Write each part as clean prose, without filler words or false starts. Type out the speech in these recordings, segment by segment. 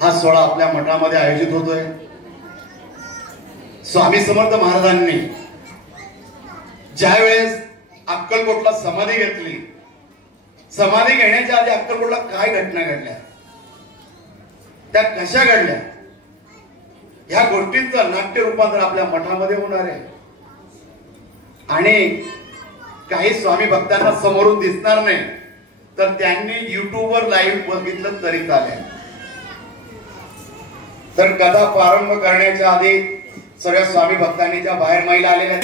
हा सोहळा आपल्या मठामध्ये आयोजित होतोय। स्वामी समर्थ महाराजांनी ज्यावेळेस अक्कलकोटला समाधी घेतली, समाधी घेण्याच्या आधी अक्कलकोटला काय घटना घडल्या, त्या कशा घडल्या, या गोष्टींचं नाट्य रूपांतर आपल्या मठामध्ये होणार आहे। आणि काही स्वामी भक्तांना समोरून दिसणार नाही, तर त्यांनी युट्यूबवर लाईव्ह बघितलं तरी चालेल। तर कथा प्रारंभ करण्याच्या आधी सगळ्या स्वामी भक्तांनी ज्या बाहेर महिला आलेल्या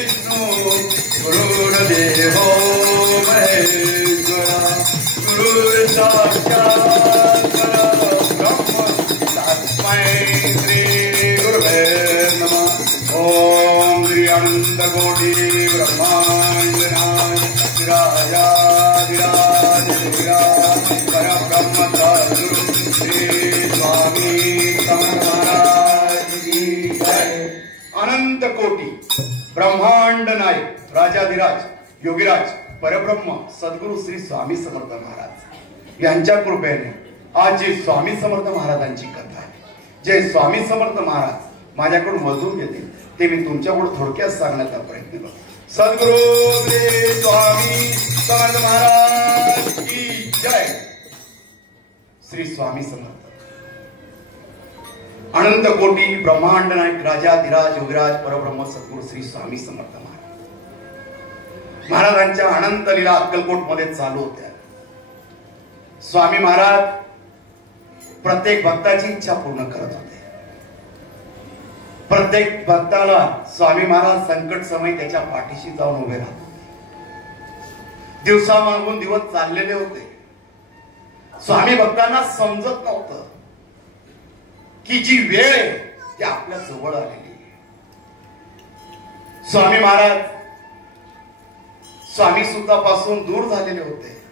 ओम श्री अनंत कोटी ब्रह्मांड परब्रह्म श्री स्वामी समर्थ महाराज की जय। अनंत कोटी ब्रह्मांड नायक राजाधिराज योगीराज परब्रह्म सद्गुरु श्री स्वामी समर्थ महाराज यांच्या कृपेने आज जी स्वामी समर्थ महाराजांची कथा आहे, जे स्वामी समर्थ महाराज माझ्याकडून मधून घेतील ते मी तुमच्याकडून थोडक्यात सांगण्याचा प्रयत्न करतो। सद्गुरु श्री स्वामी समर्थ महाराज की जय। श्री स्वामी समर्थ अनंत कोटी ब्रह्मांड नायक राजाधिराज योगीराज परब्रह्म सद्गुरु श्री स्वामी समर्थ महाराज महाराजांच्या अनंत लीला अक्कलकोट मध्ये चालू होत्या। स्वामी महाराज प्रत्येक भक्ताची इच्छा पूर्ण करत होते। प्रत्येक भक्ताला स्वामी महाराज संकट समय त्याच्या पाठीशी जाऊन उभे राहत होते। दिवसामागून दिवस चाललेले होते। स्वामी भक्तांना समजत नव्हतं की जी वेळ आहे ती आपल्या जवळ आलेली आहे। स्वामी महाराज स्वामी सुतापासून दूर झालेले होते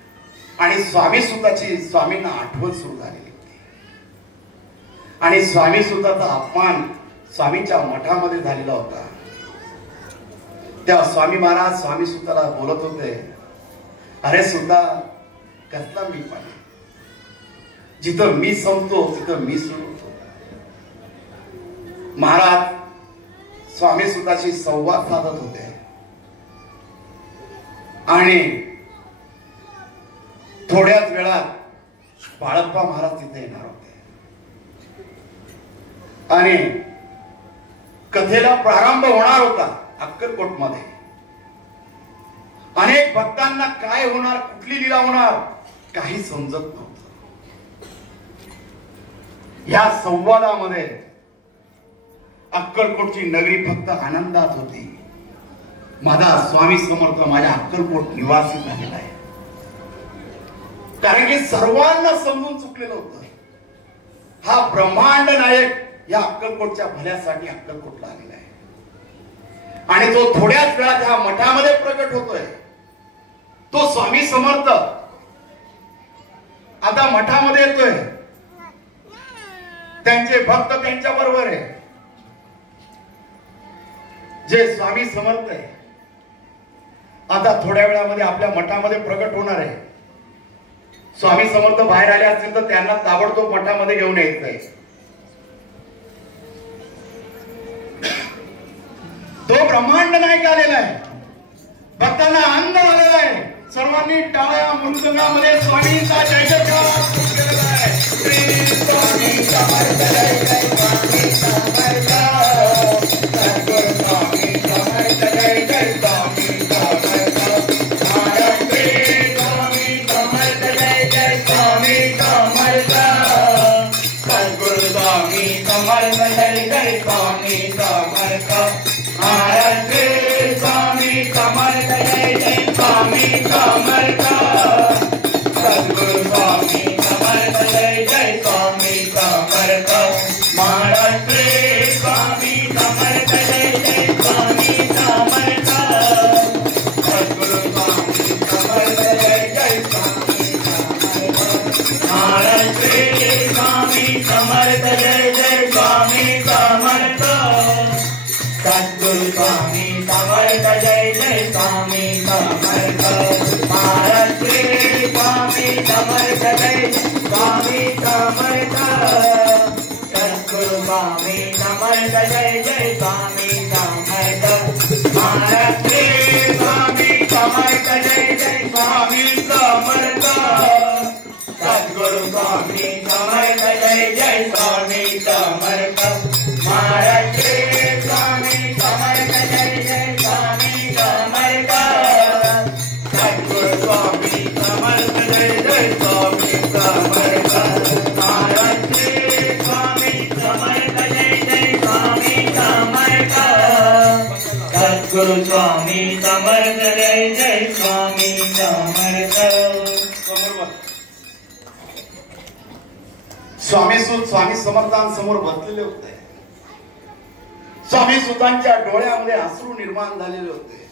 आणि स्वामी सुताची स्वामींना आठवण सुरू झालेली होती। आणि स्वामी सुताचा अपमान स्वामींच्या मठामध्ये झालेला होता। तेव्हा स्वामी महाराज स्वामी सुताला बोलत होते, अरे सुता कसला मी पण, जिथं मी संपतो तिथं मी सुरू होतो। महाराज स्वामी सुताशी संवाद साधत होते आणि थोड्याच वेळात बाळप्पा महाराज तिथे येणार होते आणि कथेला प्रारंभ होणार होता। अक्कलकोट मध्ये अनेक भक्तांना काय होणार, कुठली लीला होणार काही समजत नव्हतं। या संवादामध्ये अक्कलकोटची नगरी फक्त आनंदात होती। माझा स्वामी समर्थ माझ्या अक्कलकोट निवासी झालेला आहे, कारण की सर्वांना समजून चुकलेलं होतं हा ब्रह्मांड नायक या अक्कलकोटच्या भल्यासाठी अक्कलकोटला आलेला आहे आणि तो थोड्याच वेळात ह्या मठामध्ये प्रकट होतोय। तो स्वामी समर्थ आता मठामध्ये येतोय, त्यांचे भक्त त्यांच्या बरोबर आहे। जे स्वामी समर्थ आहे आता थोड्या वेळामध्ये आपल्या मठामध्ये प्रकट होणार आहे। स्वामी समर्थ बाहेर आले असतील तर त्यांना ताबडतोब मठामध्ये घेऊन यायचंय। तो ब्रह्मांड नायक आलेला आहे, भक्तांना आनंद आलेला आहे। सर्वांनी टाळ्या मृदंगामध्ये स्वामींचा जय जयकार केलेला आहे। श्री स्वामी समर्थ जय जय स्वामी समर्थ, सद्गुरु स्वामी समर्थ जय जय स्वामी समर्थ, महाराज श्री स्वामी समर्थ जय जय स्वामी समर्थ, सद्गुरु स्वामी समर्थ जय जय स्वामी समर्थ, महाराज श्री स्वामी समर्थ जय जय स्वामी समर्थ, सद्गुरु स्वामी समर्थ जय जय स्वामी समर्थ, महाराज श्री स्वामी समर्थ जय जय स्वामी समर्थ, सद्गुरु स्वामी समर्थ जय जय स्वामी समर्थ, महाराज श्री स्वामी समर्थ जय जय स्वामी समर्थ। स्वामी समर्थ जय जय स्वामी समर्थ महाराज श्री स्वामी समर्थ जय जय स्वामी समर्थ सद्गुरु स्वामी समर्थ जय जय स्वामी समर्थ महाराज श्री स्वामी समर्थ जय जय स्वामी समर्थ सद्गुरु स्वामी समर्थ जय जय स्वामी समर्थ स्वामी सुत स्वामी समर्थांसमोर बसलेले होते. स्वामी सुतांच्या डोळ्यामध्ये अश्रू निर्माण झालेले होते.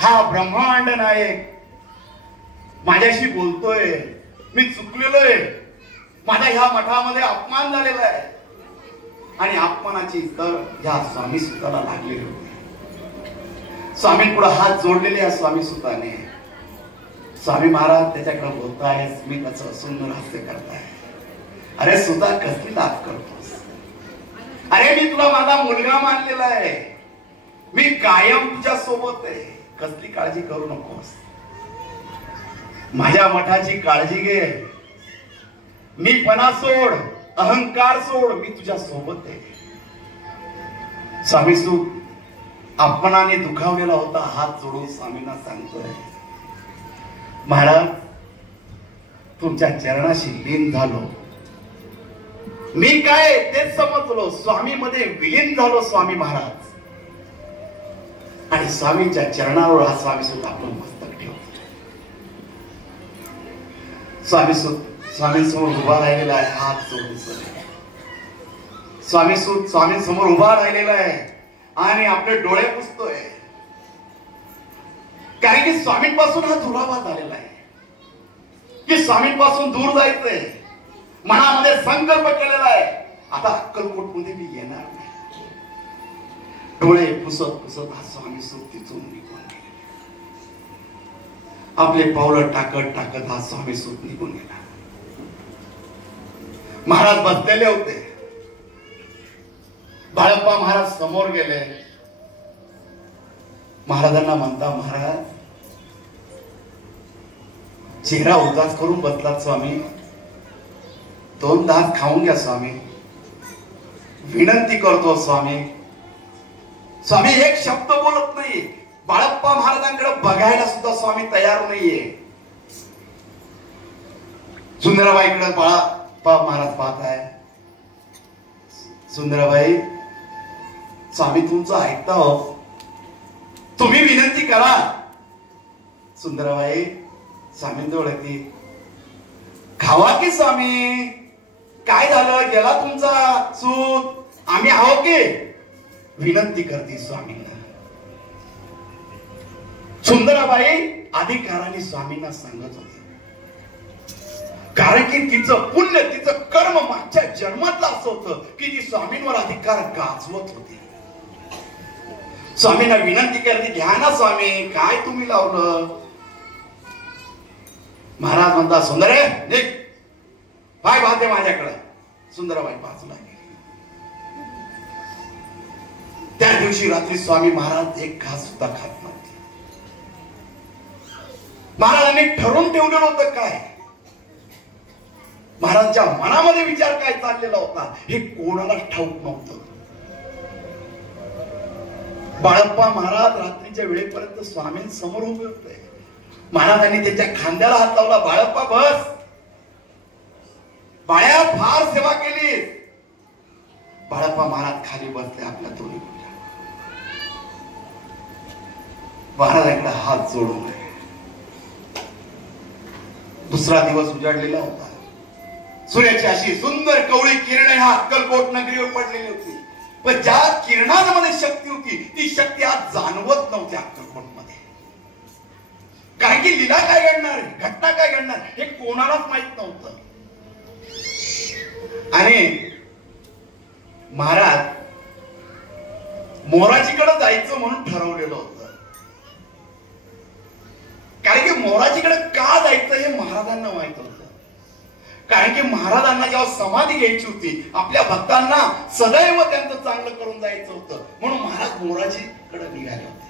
हा ब्रह्मांड नायक माझ्याशी बोलतोय, मी चुकलेलोय, माझा ह्या मठामध्ये अपमान झालेला आहे. आणि अपमानाची तर ह्या स्वामी सुताला लागलेली होती. स्वामींपुढे हात जोडलेले या स्वामी सुताने. स्वामी महाराज त्याच्याकडे बोलताय, मी त्याचं सुंदर हास्य करताय. अरे सुद्धा कसली लाभ करतोस? अरे मी तुला माझा मुलगा मानलेला आहे, मी कायम तुझ्या सोबत आहे, कसली काळजी करू नकोस. माझ्या मठाची काळजी घे, मी पणा सोड, अहंकार सोड, मी तुझ्या सोबत आहे. स्वामी सूत अपमानाने दुखावलेला होता, हात जोडून स्वामींना सांगतोय, महाराज तुमच्या चरणाशी लीन झालो, मी काय तेच समजलो, स्वामी मध्ये विलीन झालो स्वामी महाराज. आणि स्वामींच्या चरणावर हा स्वामी सूत आपलं मस्तक ठेवतो. स्वामी सूत स्वामींसमोर उभा राहिलेला आहे, हात जोडून. स्वामी सूत स्वामींसमोर उभा राहिलेला आहे आणि आपले डोळे पुसतोय. कारण की स्वामींपासून हा दुरावा झालेला आहे की स्वामींपासून दूर जायचंय. मनामध्ये संकल्प केलेला आहे, आता अक्कलकोट मध्ये मी येणार नाही. डोळे पुसत पुसत हा स्वामी सूत तिथून निघून गेले. आपले पावलं टाकत टाकत हा स्वामी सूत निघून गेला. महाराज बसलेले होते. बाळप्पा महाराज समोर गेले. महाराजांना म्हणता, महाराज चेहरा उदास करून बसलात स्वामी, 2 दात खाऊन घ्या स्वामी, विनंती करतो स्वामी. स्वामी एक शब्द बोलत नाही. बाळप्पा महाराजांकडे बघायला सुद्धा स्वामी तयार नाहीये. सुंदराबाईकडे बाळप्पा महाराज पाहत आहे. सुंदराबाई, स्वामी तुमचं ऐकता हो, तुम्ही विनंती करा. सुंदराबाई स्वामींजवळ येते, खावा की स्वामी, काय झालं, गेला तुमचा सूत, आम्ही आहो की, विनंती करते स्वामींना. सुंदराबाई अधिकाराने स्वामींना सांगत होती, कारण की तिचं पुण्य, तिचं कर्म मागच्या जन्मातलं असं होतं की ती स्वामींवर अधिकार गाजवत होती. स्वामींना विनंती करते, घ्या ना स्वामी, काय तुम्ही लावलं. महाराज म्हणता, सुंदर आहे पाय पाहते माझ्याकडे. सुंदराबाई बाजूला गेली. त्या दिवशी रात्री स्वामी महाराज एक घास सुद्धा खात नव्हते. महाराजांनी ठरवून ठेवलेलं होतं काय, महाराजांच्या मनामध्ये विचार काय चाललेला होता हे कोणाला ठाऊक नव्हतं. बाळप्पा महाराज रात्रीच्या वेळेपर्यंत स्वामींसमोर उभे होते. महाराजांनी त्यांच्या खांद्याला हात लावला, बाळप्पा बस, बाळ्या फार सेवा केली. बाळप्पा महाराज खाली बसले, आपल्या दोन्ही गुडघ्या महाराजांकडे हात जोडून. दुसरा दिवस उजाडलेला होता. सूर्याची अशी सुंदर कवळी किरणे हा अक्कलकोट नगरीवर पडलेली होती. पण ज्या किरणांमध्ये शक्ती होती ती शक्ती आज जाणवत नव्हती अक्कलकोट मध्ये. कारण की लीला काय घडणार, घटना काय घडणार हे कोणालाच माहित नव्हतं. आणि महाराज मोराजीकडे जायचं म्हणून ठरवलेलं होतं. कारण की मोराजीकडे का जायचं हे महाराजांना माहित होतं. कारण की महाराजांना जेव्हा समाधी घ्यायची होती, आपल्या भक्तांना सदैव त्यांचं चांगलं करून जायचं होतं, म्हणून महाराज मोराजीकडे निघाले होते.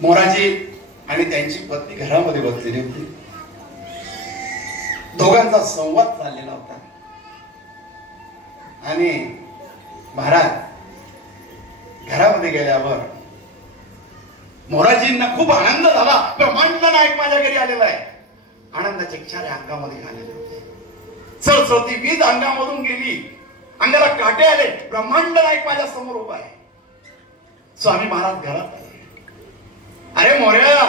मोराजी आणि त्यांची पत्नी घरामध्ये बसलेली होती. दोघांचा संवाद चाललेला होता. आणि महाराज घरामध्ये गेल्यावर मोराजींना खूप आनंद झाला. ब्रह्मांड नायक माझ्या घरी आलेला आहे. आनंदाचे क्षारे अंगामध्ये आलेले होते. सळसळती वीज अंगामधून गेली. अंगाला काटे आले. ब्रह्मांड नायक माझ्या समोर उभा आहे. स्वामी महाराज घरात आले. अरे मोर्या,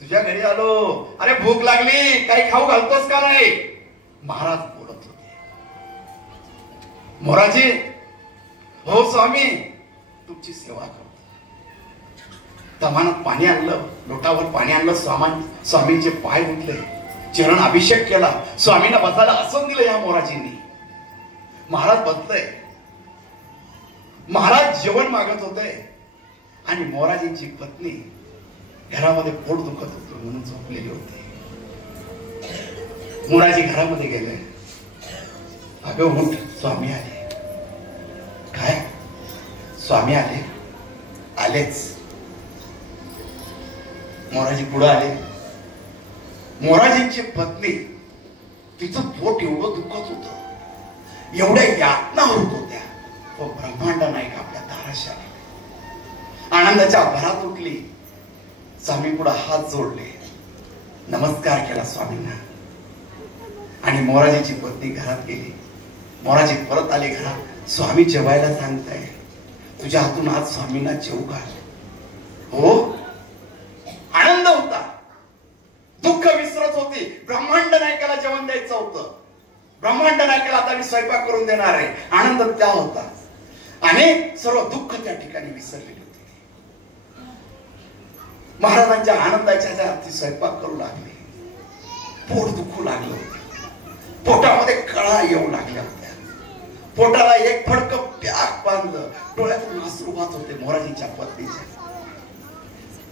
तुझ्या घरी आलो. अरे भूक लागली, काही खाऊ घालतोस का नाही? महाराज बोलत होते. मोराजी, हो स्वामी, तुमची सेवा करतो. तमानात पाणी आणलं, लोटावर पाणी आणलं. स्वामींचे पाय धुतले, चरण अभिषेक केला. स्वामींना बसायला आसन दिलं या मोराजींनी. महाराज बसले. महाराज जेवण मागत होते आणि मोराजींची पत्नी घरामध्ये पोट दुखत होतं म्हणून झोपलेली होती. मोराजी घरामध्ये गेले. अगं उठ, स्वामी आले. काय? स्वामी आले? आलेच. मोराजी पुढे आले. मोराजींची पत्नी, तिचं पोट एवढं दुखत होतं, एवढ्या यातना होत होत्या. तो ब्रह्मांड नायक आपल्या दाराशी आले. आनंदाच्या भरात उठली. स्वामी पुढे हात जोडले, नमस्कार केला स्वामींना. आणि मोराजीची पत्नी घरात गेली. मोराजी परत आले घरात. स्वामी जेवायला सांगताय, तुझ्या हातून आज स्वामींना जेवू घाल. हो, आनंद होता. दुःख विसरत होती. ब्रह्मांड नायकाला जेवण द्यायचं होतं. ब्रह्मांड नायकाला आता मी स्वयंपाक करून देणार आहे. आनंद त्या होता. आणि सर्व दुःख त्या ठिकाणी विसरलेली होती. महाराजांच्या आनंदाच्या ती स्वयंपाक करू लागले. पोट दुखू लागलं होतं. पोटामध्ये कळा येऊ लागल्या होत्या. पोटाला एक फडकं पॅक बांधलं. डोळ्यातून अश्रू वाहत होते मोराजींच्या पत्नीच्या.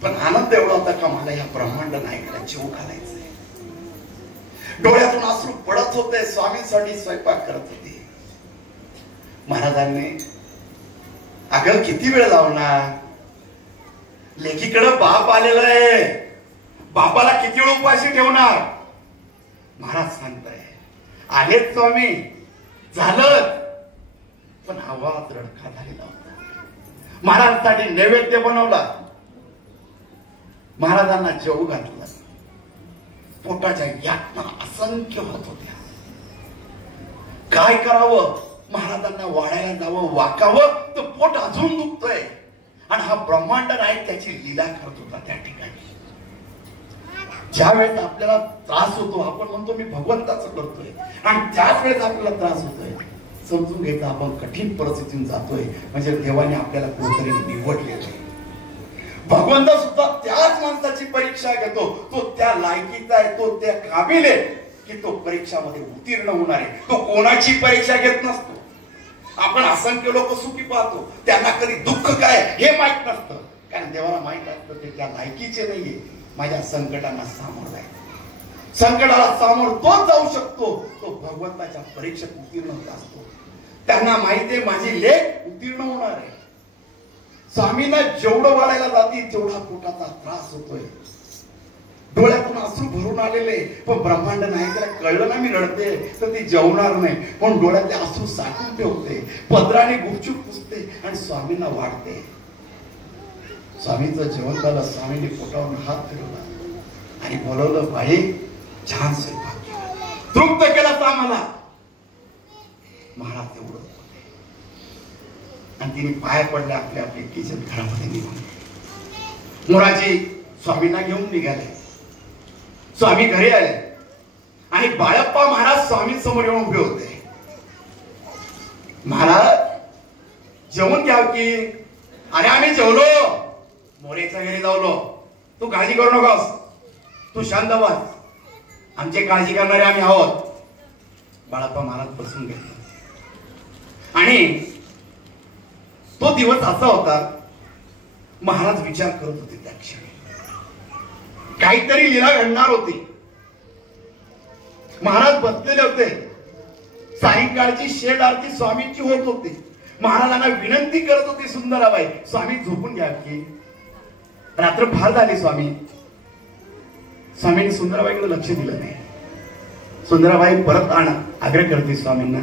पण आनंद एवढा होता का मला या ब्रह्मांड नायकाला जेवू घालायचंय. डोळ्यातून अश्रू पडत होते. स्वामींसाठी स्वयंपाक करत होते. महाराजांनी, अगं किती वेळ लावणार? लेकीकडे बाप आलेला आहे. बापाला किती वेळ उपाशी ठेवणार? महाराज सांगताय, आलेच स्वामी, झालं. पण आवाज रडका झालेला होता. महाराजांसाठी नैवेद्य बनवला. महाराजांना जेवू घातलं. पोटाच्या यातना असंख्य होत होत्या. काय करावं? महाराजांना वाढायला जावं, वाकावं, तर पोट अजून दुखतोय. आणि हा ब्रह्मांड नायक त्याची लीला करत होता त्या ठिकाणी. ज्या वेळेस आपल्याला त्रास होतो, आपण म्हणतो मी भगवंताचं करतोय, आणि त्याच वेळेस आपल्याला त्रास होतोय, समजून घ्यायचं आपण कठीण परिस्थितीतून जातोय. म्हणजे देवाने आपल्याला कुठेतरी निवडलेलं आहे. भगवंत सुद्धा त्याच माणसाची परीक्षा घेतो. तो त्या लायकीचा आहे, तो त्या काबिल आहे की तो परीक्षामध्ये उत्तीर्ण होणार आहे. तो कोणाची परीक्षा घेत नसतो. आपण असंख्य लोक सुखी पाहतो, त्यांना कधी दुःख काय हे माहित नसतं. कारण देवाला माहित असतं ते त्या लायकीचे नाहीये. माझ्या संकटांना सामोरं जायचं. संकटाला सामोर तोच जाऊ शकतो तो भगवंताच्या परीक्षेत उत्तीर्ण होत असतो. त्यांना माहिती आहे माझी लेख उत्तीर्ण होणार आहे. स्वामींना जेवढं वाढायला जातील तेवढा पोटाचा त्रास होतोय. डोळ्यातून अश्रू भरून आलेले. पण ब्रह्मांड नायकाला कळलं ना मी रडते तर ती जेवणार नाही. पण डोळ्यातले अश्रू साठवून ठेवते, पदराने गुपचूप पुसते आणि स्वामींना वाढते. स्वामींचं जेवण झालं. स्वामींनी पोटावरून हात फिरवला आणि बोलवलं, बाई छान स्वयंपाक केला, तृप्त केलाच आम्हाला. महाराज एवढं आणि तिने पाय पडले. आपल्या आपल्या किचन घरामध्ये निघून मोराजी स्वामींना घेऊन निघाले. स्वामी घरी आले आणि बाळप्पा महाराज स्वामी समोर येऊन उभे होते. महाराज जेवण घ्याव की? अरे आम्ही जेवलो, मोरेच्या घरी जावलो. तू काळजी करू नकोस, तू शांत बस, आमची काळजी करणारे आम्ही आहोत. बाळप्पा महाराज बसून घेतले. आणि तो दिवस असा होता, महाराज विचार करत होते त्या क्षणी काहीतरी लीला घडणार होती. महाराज बसलेले होते. सायंकाळची शेड आरती स्वामींची होत होती. महाराजांना विनंती करत होती सुंदराबाई, स्वामी झोपून घ्या की, रात्र फार झाली. स्वामींनी सुंदराबाईकडे लक्ष दिलं नाही. सुंदराबाई परत आग्रह करते स्वामींना.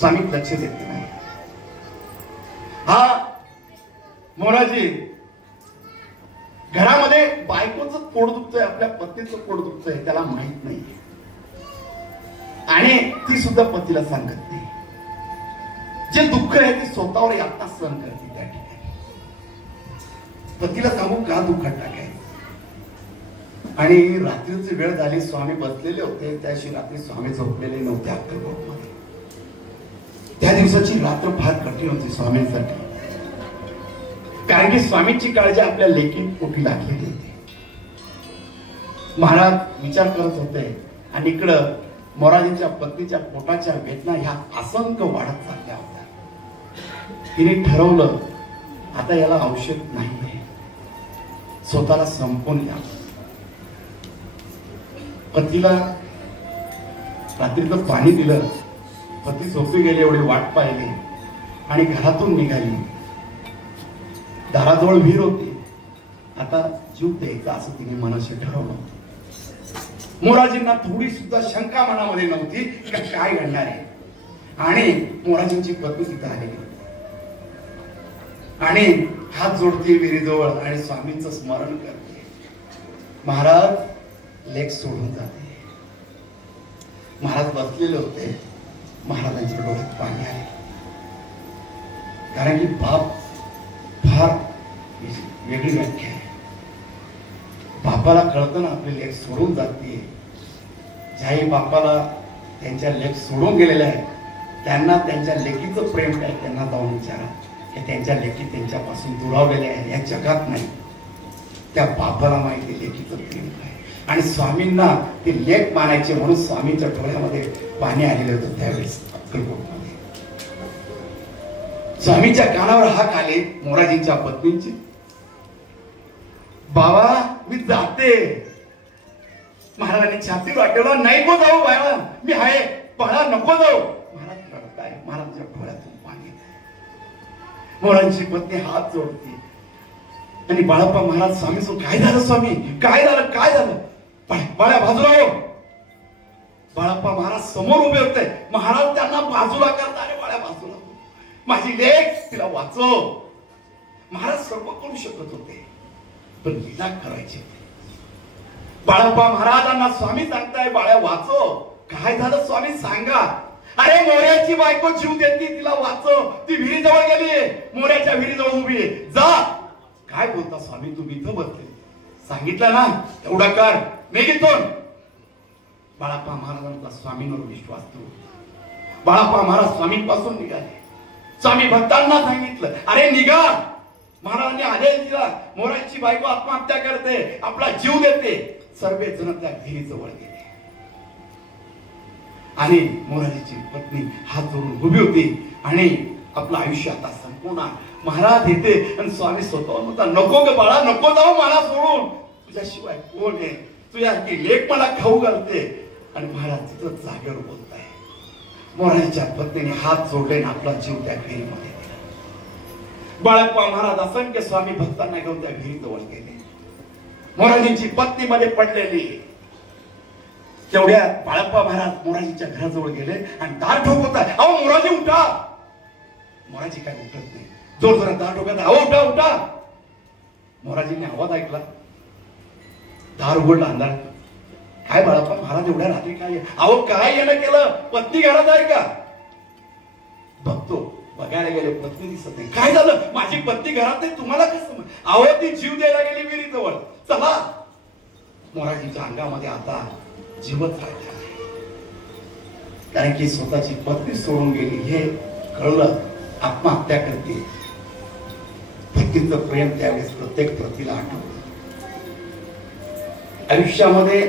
स्वामी लक्ष देत नाही. हा मोराजी घरामध्ये बायकोचं पोट दुखतंय, आपल्या पत्नीचं पोट दुखतंय, त्याला माहित नाही आणि ती सुद्धा पतीला सांगत नाही. जे दुःख आहे ते स्वतःवर यातना सहन करते. त्या ठिकाणी पतीला सांगू का दुःखात टाकायचं. आणि रात्रीची वेळ झाली, स्वामी बसलेले होते. त्याशी रात्री स्वामी झोपलेले नव्हते अक्कलकोटमध्ये. त्या दिवसाची रात्र फार कठीण होती स्वामींसाठी, कारण की स्वामींची काळजी आपल्या लेकी पोटी लागलेली होती. महाराज विचार करत होते आणि इकडं मोराजींच्या पत्नीच्या पोटाच्या वेदना ह्या असंख्य वाढत चालल्या होत्या. तिने ठरवलं आता याला औषध नाही, स्वतःला संपवून द्यावं. पतीला रात्रीचं पाणी दिलं. पती झोपी गेले, एवढी वाट पाहिली आणि घरातून निघाली. दाराजवळ विहीर होती. आता जीव द्यायचा असं तिने मनाशी ठरवलं. मोराजींना थोडी सुद्धा शंका मनामध्ये नव्हती की काय घडणार आहे. आणि मोराजींची पत्नी तिथं आलेली आणि हात जोडते विहिरीजवळ आणि स्वामींचं स्मरण करते. महाराज लेक सोडून जाते. महाराज बसलेले होते. महाराजांच्या डोळ्यात पाणी आले, कारण की बाप फार वेगळी व्याख्या आहे. बापाला कळतं ना आपली लेक सोडून जाते. ज्याही बापाला त्यांच्या लेक सोडून गेलेल्या आहेत त्यांना त्यांच्या लेकीचं प्रेम काय त्यांना जाऊन विचारा की त्यांच्या लेकी त्यांच्यापासून दुरावलेल्या आहे. या जगात नाही. त्या बापाला माहिती लेकीचं प्रेम काय. आणि स्वामींना ते लेख मानायचे म्हणून स्वामींच्या डोळ्यामध्ये पाणी आलेलं होतं त्यावेळेस अक्कलकोटमध्ये. स्वामींच्या कानावर हाक आले मोराजींच्या पत्नींची. बाबा मी जाते. महाराजांनी छाती वाटवलं. नाही गो जाऊ बाळा, मी आहे, बाळा नको जाऊ. महाराज रडताय. महाराजांच्या डोळ्यातून पाणी येतंय. मोराजींची पत्नी हात जोडते आणि बाळाप्पा महाराज स्वामी सो काय झालं स्वामी, काय झालं, काय झालं. बाळा बाजूला हो. बाळाप्पा महाराज समोर उभे होते. महाराज त्यांना बाजूला करता. अरे बाळा बाजूला हो, माझी लेक, तिला वाचव. महाराज सर्व करू शकत होते पण लीला करायची होती. बाळाप्पा महाराजांना स्वामी सांगताय बाळा वाचव. काय झालं स्वामी सांगा. अरे मोऱ्याची बायको जीव देते, तिला वाचव. ती विहिरीजवळ गेली, मोऱ्याच्या विहिरीजवळ उभी आहे, जा. काय बोलता स्वामी, तुम्ही इथं बसले, सांगितलं ना एवढा कर, निघितून. बाळाप्पा महाराजांचा स्वामींवर विश्वास ठेवला. बाळाप्पा महाराज स्वामींपासून निघाले. स्वामी भक्तांना सांगितलं अरे निघा. महाराजांनी आदेश दिला, मोराची बायको आत्महत्या करते, आपला जीव देते. सर्व जण त्या विहिरीजवळ गेले आणि मोराजीची पत्नी हात जोडून उभी होती आणि आपलं आयुष्य आता संपवणार. महाराज येते आणि स्वामी स्वतः म्हणतात नको ग बाळा, नको जाऊ मला सोडून, तुझ्याशिवाय कोण आहे, तुझ्या की लेक मला खाऊ घालते. आणि महाराज तिथं जागेवर बोलताय. मोराजीच्या पत्नीने हात जोडले आणि आपला जीव त्या विहिरीमध्ये दिला. बाळप्पा महाराज असंख्य स्वामी भक्तांना घेऊन त्या विहिरीजवळ गेले. मोराजींची पत्नी मध्ये पडलेली. तेवढ्या बाळप्पा महाराज मोराजीच्या घराजवळ गेले आणि दार ठोकवतात. अहो मोराजी उठा. मोराजी काय उठत नाही. जोर जोरात दार ठोकतात. अहो उठा उठा. मोराजीने आवाज ऐकला, दार उघडला. अंधार. काय बाळप्पा महाराज एवढ्या रात्री काय? अहो काय येणं केलं, पत्नी घरात आहे का? बघतो. बघायला गेले, पत्नी दिसत नाही. काय झालं, माझी पत्नी घरात नाही, तुम्हाला कसं? अहो ती जीव द्यायला गेली विहिरीजवळ, चला. मोराजीच्या अंगामध्ये आता जीवच राहिला नाही, कारण की स्वतःची पत्नी सोडून गेली हे कळलं. आत्महत्या करते. पत्नीचं प्रेम त्यावेळेस प्रत्येक पतीला आठवतं. आयुष्यामध्ये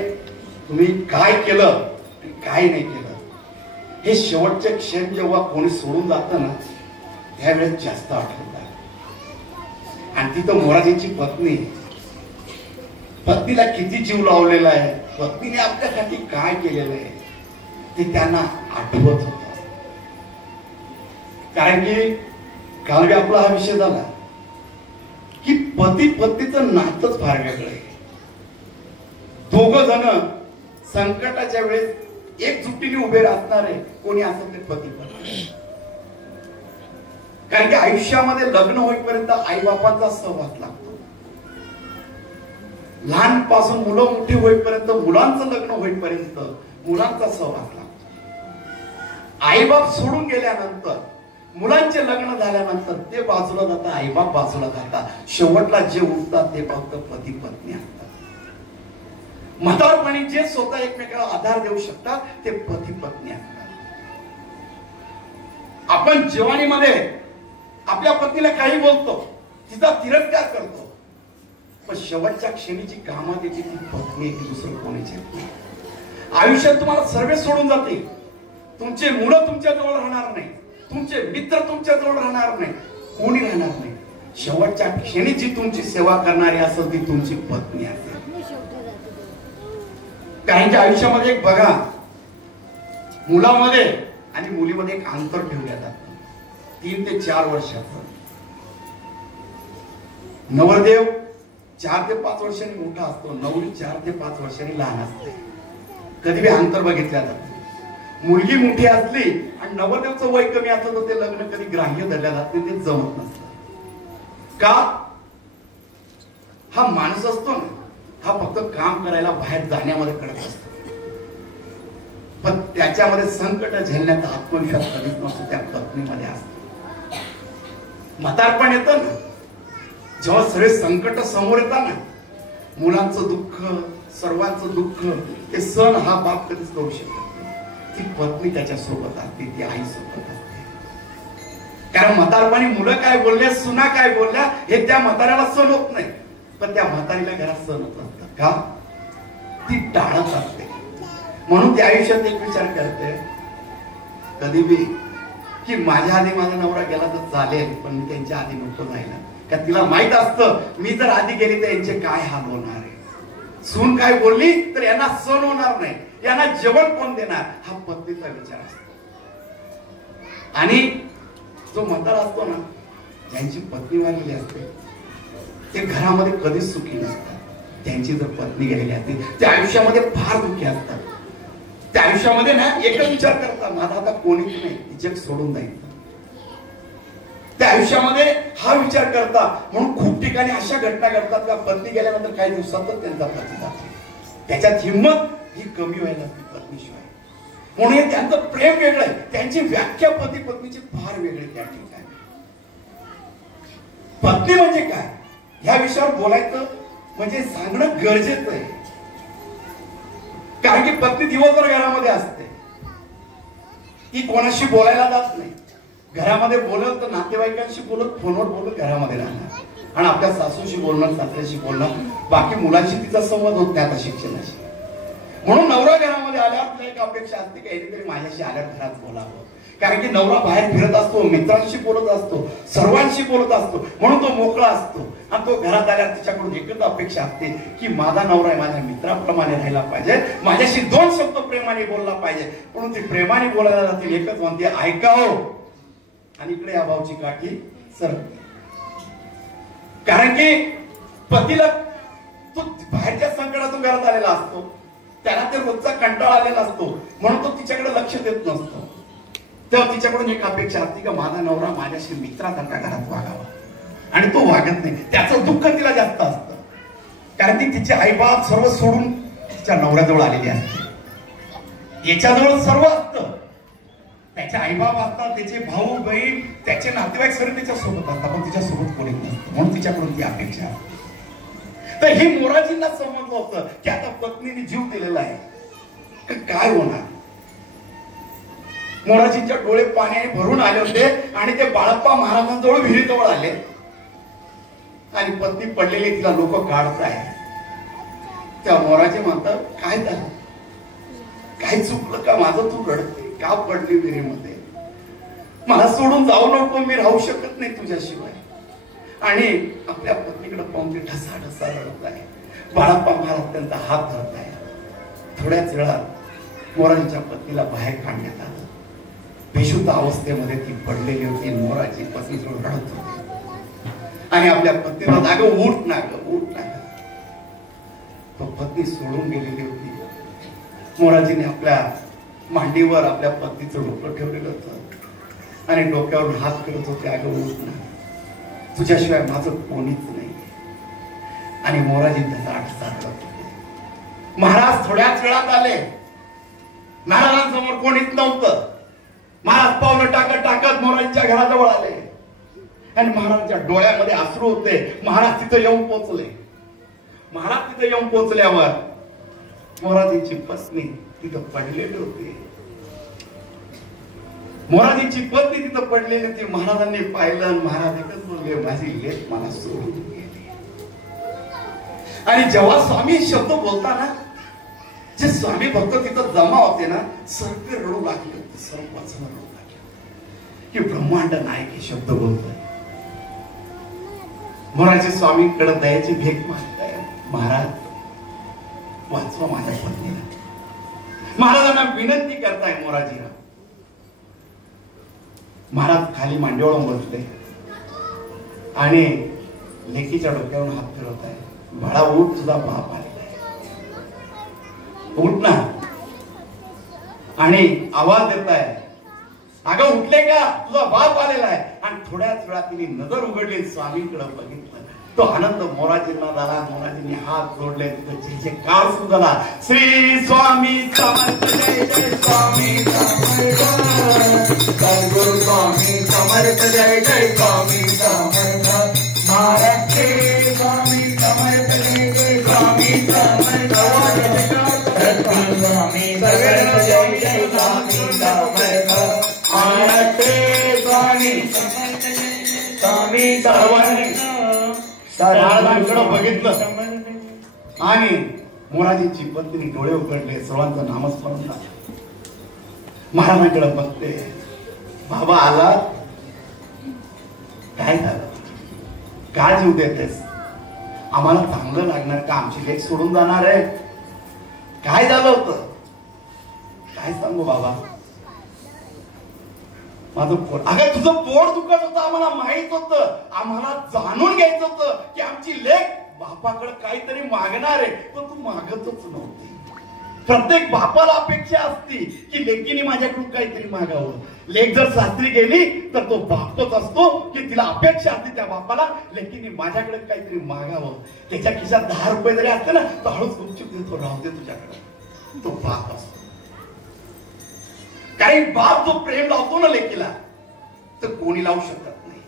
तुम्ही काय केलं आणि काय नाही केलं हे शेवटचे क्षण जेव्हा कोणी सोडून जातं ना त्यावेळेस जास्त आठवतात. आणि तिथं मोराजींची पत्नी, पत्नीला किती जीव लावलेला आहे, पत्नीने आपल्यासाठी काय केलेलं आहे ते त्यांना आठवत होत. कारण की काल आपला हा विषय झाला की पती पत्नीचं नातंच फार वेगळं आहे. दोघ जण संकटाच्या वेळेस एकजुटीने उभे राहणारे कोणी असेल ते पती पत्नी. कारण की आयुष्यामध्ये लग्न होईपर्यंत आई बापांचा सहवास लागतो. लहानपासून मुलं मोठी होईपर्यंत, मुलांचं लग्न होईपर्यंत मुलांचा सहवास लागतो. आईबाप सोडून गेल्यानंतर, मुलांचे लग्न झाल्यानंतर ते बाजूला जातात, आईबाप बाजूला जातात. शेवटला जे उरतात ते फक्त पती पत्नी असतात. म्हातारपणी जे स्वतः एकमेकाला आधार देऊ शकतात ते पती पत्नी असतात. आपण जवानीमध्ये आपल्या पत्नीला काही बोलतो, तिचा तिरस्कार करतो, पण शेवटच्या क्षणी जी कामात येते ती पत्नी आहे, ती दुसरं कोणीच नाही. आयुष्यात तुम्हाला सर्व सोडून जातील. तुमचे मुलं तुमच्या जवळ राहणार नाही, तुमचे मित्र तुमच्या जवळ राहणार नाही, कोणी राहणार नाही. शेवटच्या क्षणी जी तुमची सेवा करणारी असेल ती तुमची पत्नी असेल. कारण की आयुष्यामध्ये एक बघा, मुलामध्ये आणि मुलीमध्ये एक अंतर ठेवलं जातं 3 ते 4 वर्षाचं. नवरदेव 4 ते 5 वर्षांनी मोठा असतो, नवरी 4 ते 5 वर्षांनी लहान असते. कधी बी अंतर बघितल्या जातं. मुलगी मोठी असली आणि नवरदेवचं वय कमी असलं तर ते लग्न कधी ग्राह्य धरल्या जात नाही, ते जमत नसतं. का? हा माणूस असतो ना, हा फक्त काम करायला बाहेर जाण्यामध्ये कडक असतो, पण त्याच्यामध्ये संकट झेलण्याचा आत्मविश्वास कधीच नसतो, त्या पत्नीमध्ये असतो. म्हातारपण येतं ना, जेव्हा सगळे संकट समोर येतात ना, मुलांचं दुःख, सर्वांचं दुःख, ते सण हा बाप कधीच करू शकत नाही. ती पत्नी त्याच्या सोबत असते, ती आई सोबत असते. कारण म्हातारपणी मुलं काय बोलल्या, सुना काय बोलल्या हे त्या म्हाताऱ्याला सण होत नाही, पण त्या म्हातारीला घरात सण होत असतात. का? ती टाळत असते. म्हणून त्या आयुष्यात एक विचार करते कधी बी की माझ्या आधी माझा नवरा गेला तर चालेल, पण मी त्यांच्या आधी नको जायला. का तिला माहित असतं मी जर आधी गेली तर यांचे काय हाल होणार आहे. सून काय बोलली तर यांना सण होणार नाही, यांना जेवण कोण देणार, हा पत्नीचा विचार असतो. आणि जो म्हातारा असतो ना, ज्यांची पत्नी वारलेली असते ते घरामध्ये कधीच सुखी नसतात. त्यांची जर पत्नी गेलेली असते त्या आयुष्यामध्ये फार दुःखी असतात. त्या आयुष्यामध्ये ना एकच विचार करतात, माझा आता कोणीच नाही, जग सोडून जाईल. त्या आयुष्यामध्ये हा विचार करतात. म्हणून खूप ठिकाणी अशा घटना घडतात का पत्नी गेल्यानंतर काही दिवसातच त्यांचा पती जातो. त्याच्यात हिंमत ही कमी व्हायला पत्नीशिवाय. म्हणून हे त्यांचं प्रेम वेगळं आहे, त्यांची व्याख्या पती पत्नीची फार वेगळी त्या ठिकाणी. पत्नी म्हणजे काय ह्या विषयावर बोलायचं म्हणजे सांगणं गरजेचं आहे. कारण की पत्नी दिवसभर घरामध्ये असते, ती कोणाशी बोलायला जात नाही. घरामध्ये बोलत तर नातेवाईकांशी बोलत, फोनवर बोलत घरामध्ये राहणार, आणि आपल्या सासूशी बोलणार, सासऱ्याशी बोलणार, बाकी मुलांशी तिचा संवाद होत नाही आता शिक्षणाशी. म्हणून नवरा घरामध्ये आल्यावर एक अपेक्षा असते की काहीतरी माझ्याशी आल्यावर घरात बोलावं. कारण की नवरा बाहेर फिरत असतो, मित्रांशी बोलत असतो, सर्वांशी बोलत असतो, म्हणून तो मोकळा असतो. आणि तो घरात आल्यावर तिच्याकडून एकच अपेक्षा असते की माझा नवरा माझ्या मित्राप्रमाणे राहायला पाहिजे, माझ्याशी 2 शब्द प्रेमाने बोलला पाहिजे. म्हणून ती प्रेमाने बोलायला जातील, एकच म्हणते ऐकावं, आणि इकडे या भाऊची काठी सरकते. कारण की पतीला तो बाहेरच्या संकटातून घरात आलेला असतो, त्याला ते रोजचा कंटाळा आलेला असतो, म्हणून तो तिच्याकडे लक्ष देत नसतो. तेव्हा तिच्याकडून एक अपेक्षा असते की माझा नवरा माझ्याशी मित्रासारखा घरात वागावा, आणि तो वागत नाही. त्याचं दुःख तिला जास्त असतं, कारण ती तिचे आईबाप सर्व सोडून तिच्या नवऱ्याजवळ आलेली असते. याच्याजवळ सर्व असतं, त्याचे आईबाप असतात, त्याचे भाऊ बहीण, त्याचे नातेवाईक सर्व त्याच्या सोबत असतात, पण तिच्या सोबत कोणी नसतं. म्हणून तिच्याकडून ती अपेक्षा असते. तर ही मोराजींना समजलं होतं की आता पत्नीने जीव दिलेला आहे, काय होणार. मोराजींच्या डोळे पाण्याने भरून आले होते, आणि ते बाळप्पा महाराजांजवळ विहिरीजवळ आले, आणि पत्नी पडलेली तिला लोक काढताय. त्या मोराजी म्हणतात काय झालं, काय चुकलं का माझं, तू रडते का पडली विहिरीमध्ये, मला सोडून जाऊ नको, मी राहू शकत नाही तुझ्याशिवाय. आणि आपल्या पत्नीकडे पाहून ते ढसा ढसा रडत आहे. बाळप्पा महाराज त्यांचा हात धरत आहे. थोड्याच वेळात मोराजीच्या पत्नीला बाहेर काढण्यात आलं. बेशुद्ध अवस्थेमध्ये ती पडलेली होती. मोराची पत्नी रडत होती, आणि आपल्या पत्नीला जाग उठ ना ग, उठ ना ग. तो पत्नी सोडून गेलेली होती. मोराजीने आपल्या मांडीवर आपल्या पत्नीचं डोकं ठेवलेलं होतं आणि डोक्यावरून हात करत होते, अगं उठ ना, तुझ्याशिवाय माझं कोणीच नाही. आणि मोराजी धनाट चालत होते. महाराज थोड्याच वेळात आले. महाराजांसमोर कोणीच नव्हतं. महाराज पावलं टाकत टाकत मोराजीच्या घराजवळ आले आणि महाराजांच्या डोळ्यामध्ये अश्रू होते. महाराज तिथं येऊन पोहोचले. महाराज तिथं येऊन पोहोचल्यावर मोराजींची पत्नी तिथं पडलेली होती. मोराजींची पत्नी तिथं पडलेली होती. महाराजांनी पाहिलं आणि महाराज एकच बोलले, माझी लेक मला सोडून गेली. आणि जेव्हा स्वामी शब्द बोलताना जे स्वामी भक्त तिथं जमा होते ना, सर्व रडू लागले होते. सर्व वाचन रडू लागले की ब्रह्मांड नायक हे शब्द बोलतोय. मोराजी स्वामींकडे दयाची भेट मागताय, महाराज वाचवा माझ्या पत्नीला. महाराजांना विनंती करताय मोराजीला. महाराज खाली मांडीवर बसले आणि लेकीच्या डोक्यावरून हात फिरवत आहे. बाळा उठ, तुझा बाप आलेला आहे, उठ ना. आणि आवाज देत आहे, अगं उठले का, तुझा बाप आलेला आहे. आणि थोड्याच वेळात तिने नजर उघडली, स्वामींकडे बघितलं. तो आनंद मोराजींना झाला. मोराजींनी हात जोडले, तिथे जे कार सुरू झाला. श्री स्वामी समर्थ, जय जय स्वामी समर्थ, सद्गुरु स्वामी समर्थ, जय जय स्वामी समर्थ, महाराज स्वामी समर्थ, जय जय स्वामी समर्थ, सद्गुरु स्वामी समर्थ, जय जय स्वामी समर्थ, महाराज स्वामी समर्थ, स्वामी सर्वांनी महाराजांकडे बघितलं आणि मोराजींची पत्नी डोळे उघडले. सर्वांचं नामस्मरण झालं. महाराजांकडे बघते, बाबा आला, काय झालं, का जीव देतेस, आम्हाला चांगलं लागणार का, आमची लेक सोडून जाणार आहे, काय झालं होतं, काय सांगू बाबा, माझं पोट, अगं तुझं पोट दुखत होतं, आम्हाला माहित होतं, आम्हाला जाणून घ्यायचं होतं की आमची लेक बापाकडे काहीतरी मागणार आहे, पण तू मागतच नव्हती. प्रत्येक बापाला अपेक्षा असती की लेकीने माझ्याकडून काहीतरी मागावं. लेक जर सासरी गेली तर तो बापच असतो की तिला अपेक्षा असते त्या बापाला लेकीने माझ्याकडे काहीतरी मागावं. त्याच्या खिशात 10 रुपये जरी असते ना तर हळूच गुपचूप देतो, राहू दे तुझ्याकडे. तो बाप असतो. काही बाप जो प्रेम लावतो ना लेकीला तर कोणी लावू शकत नाही.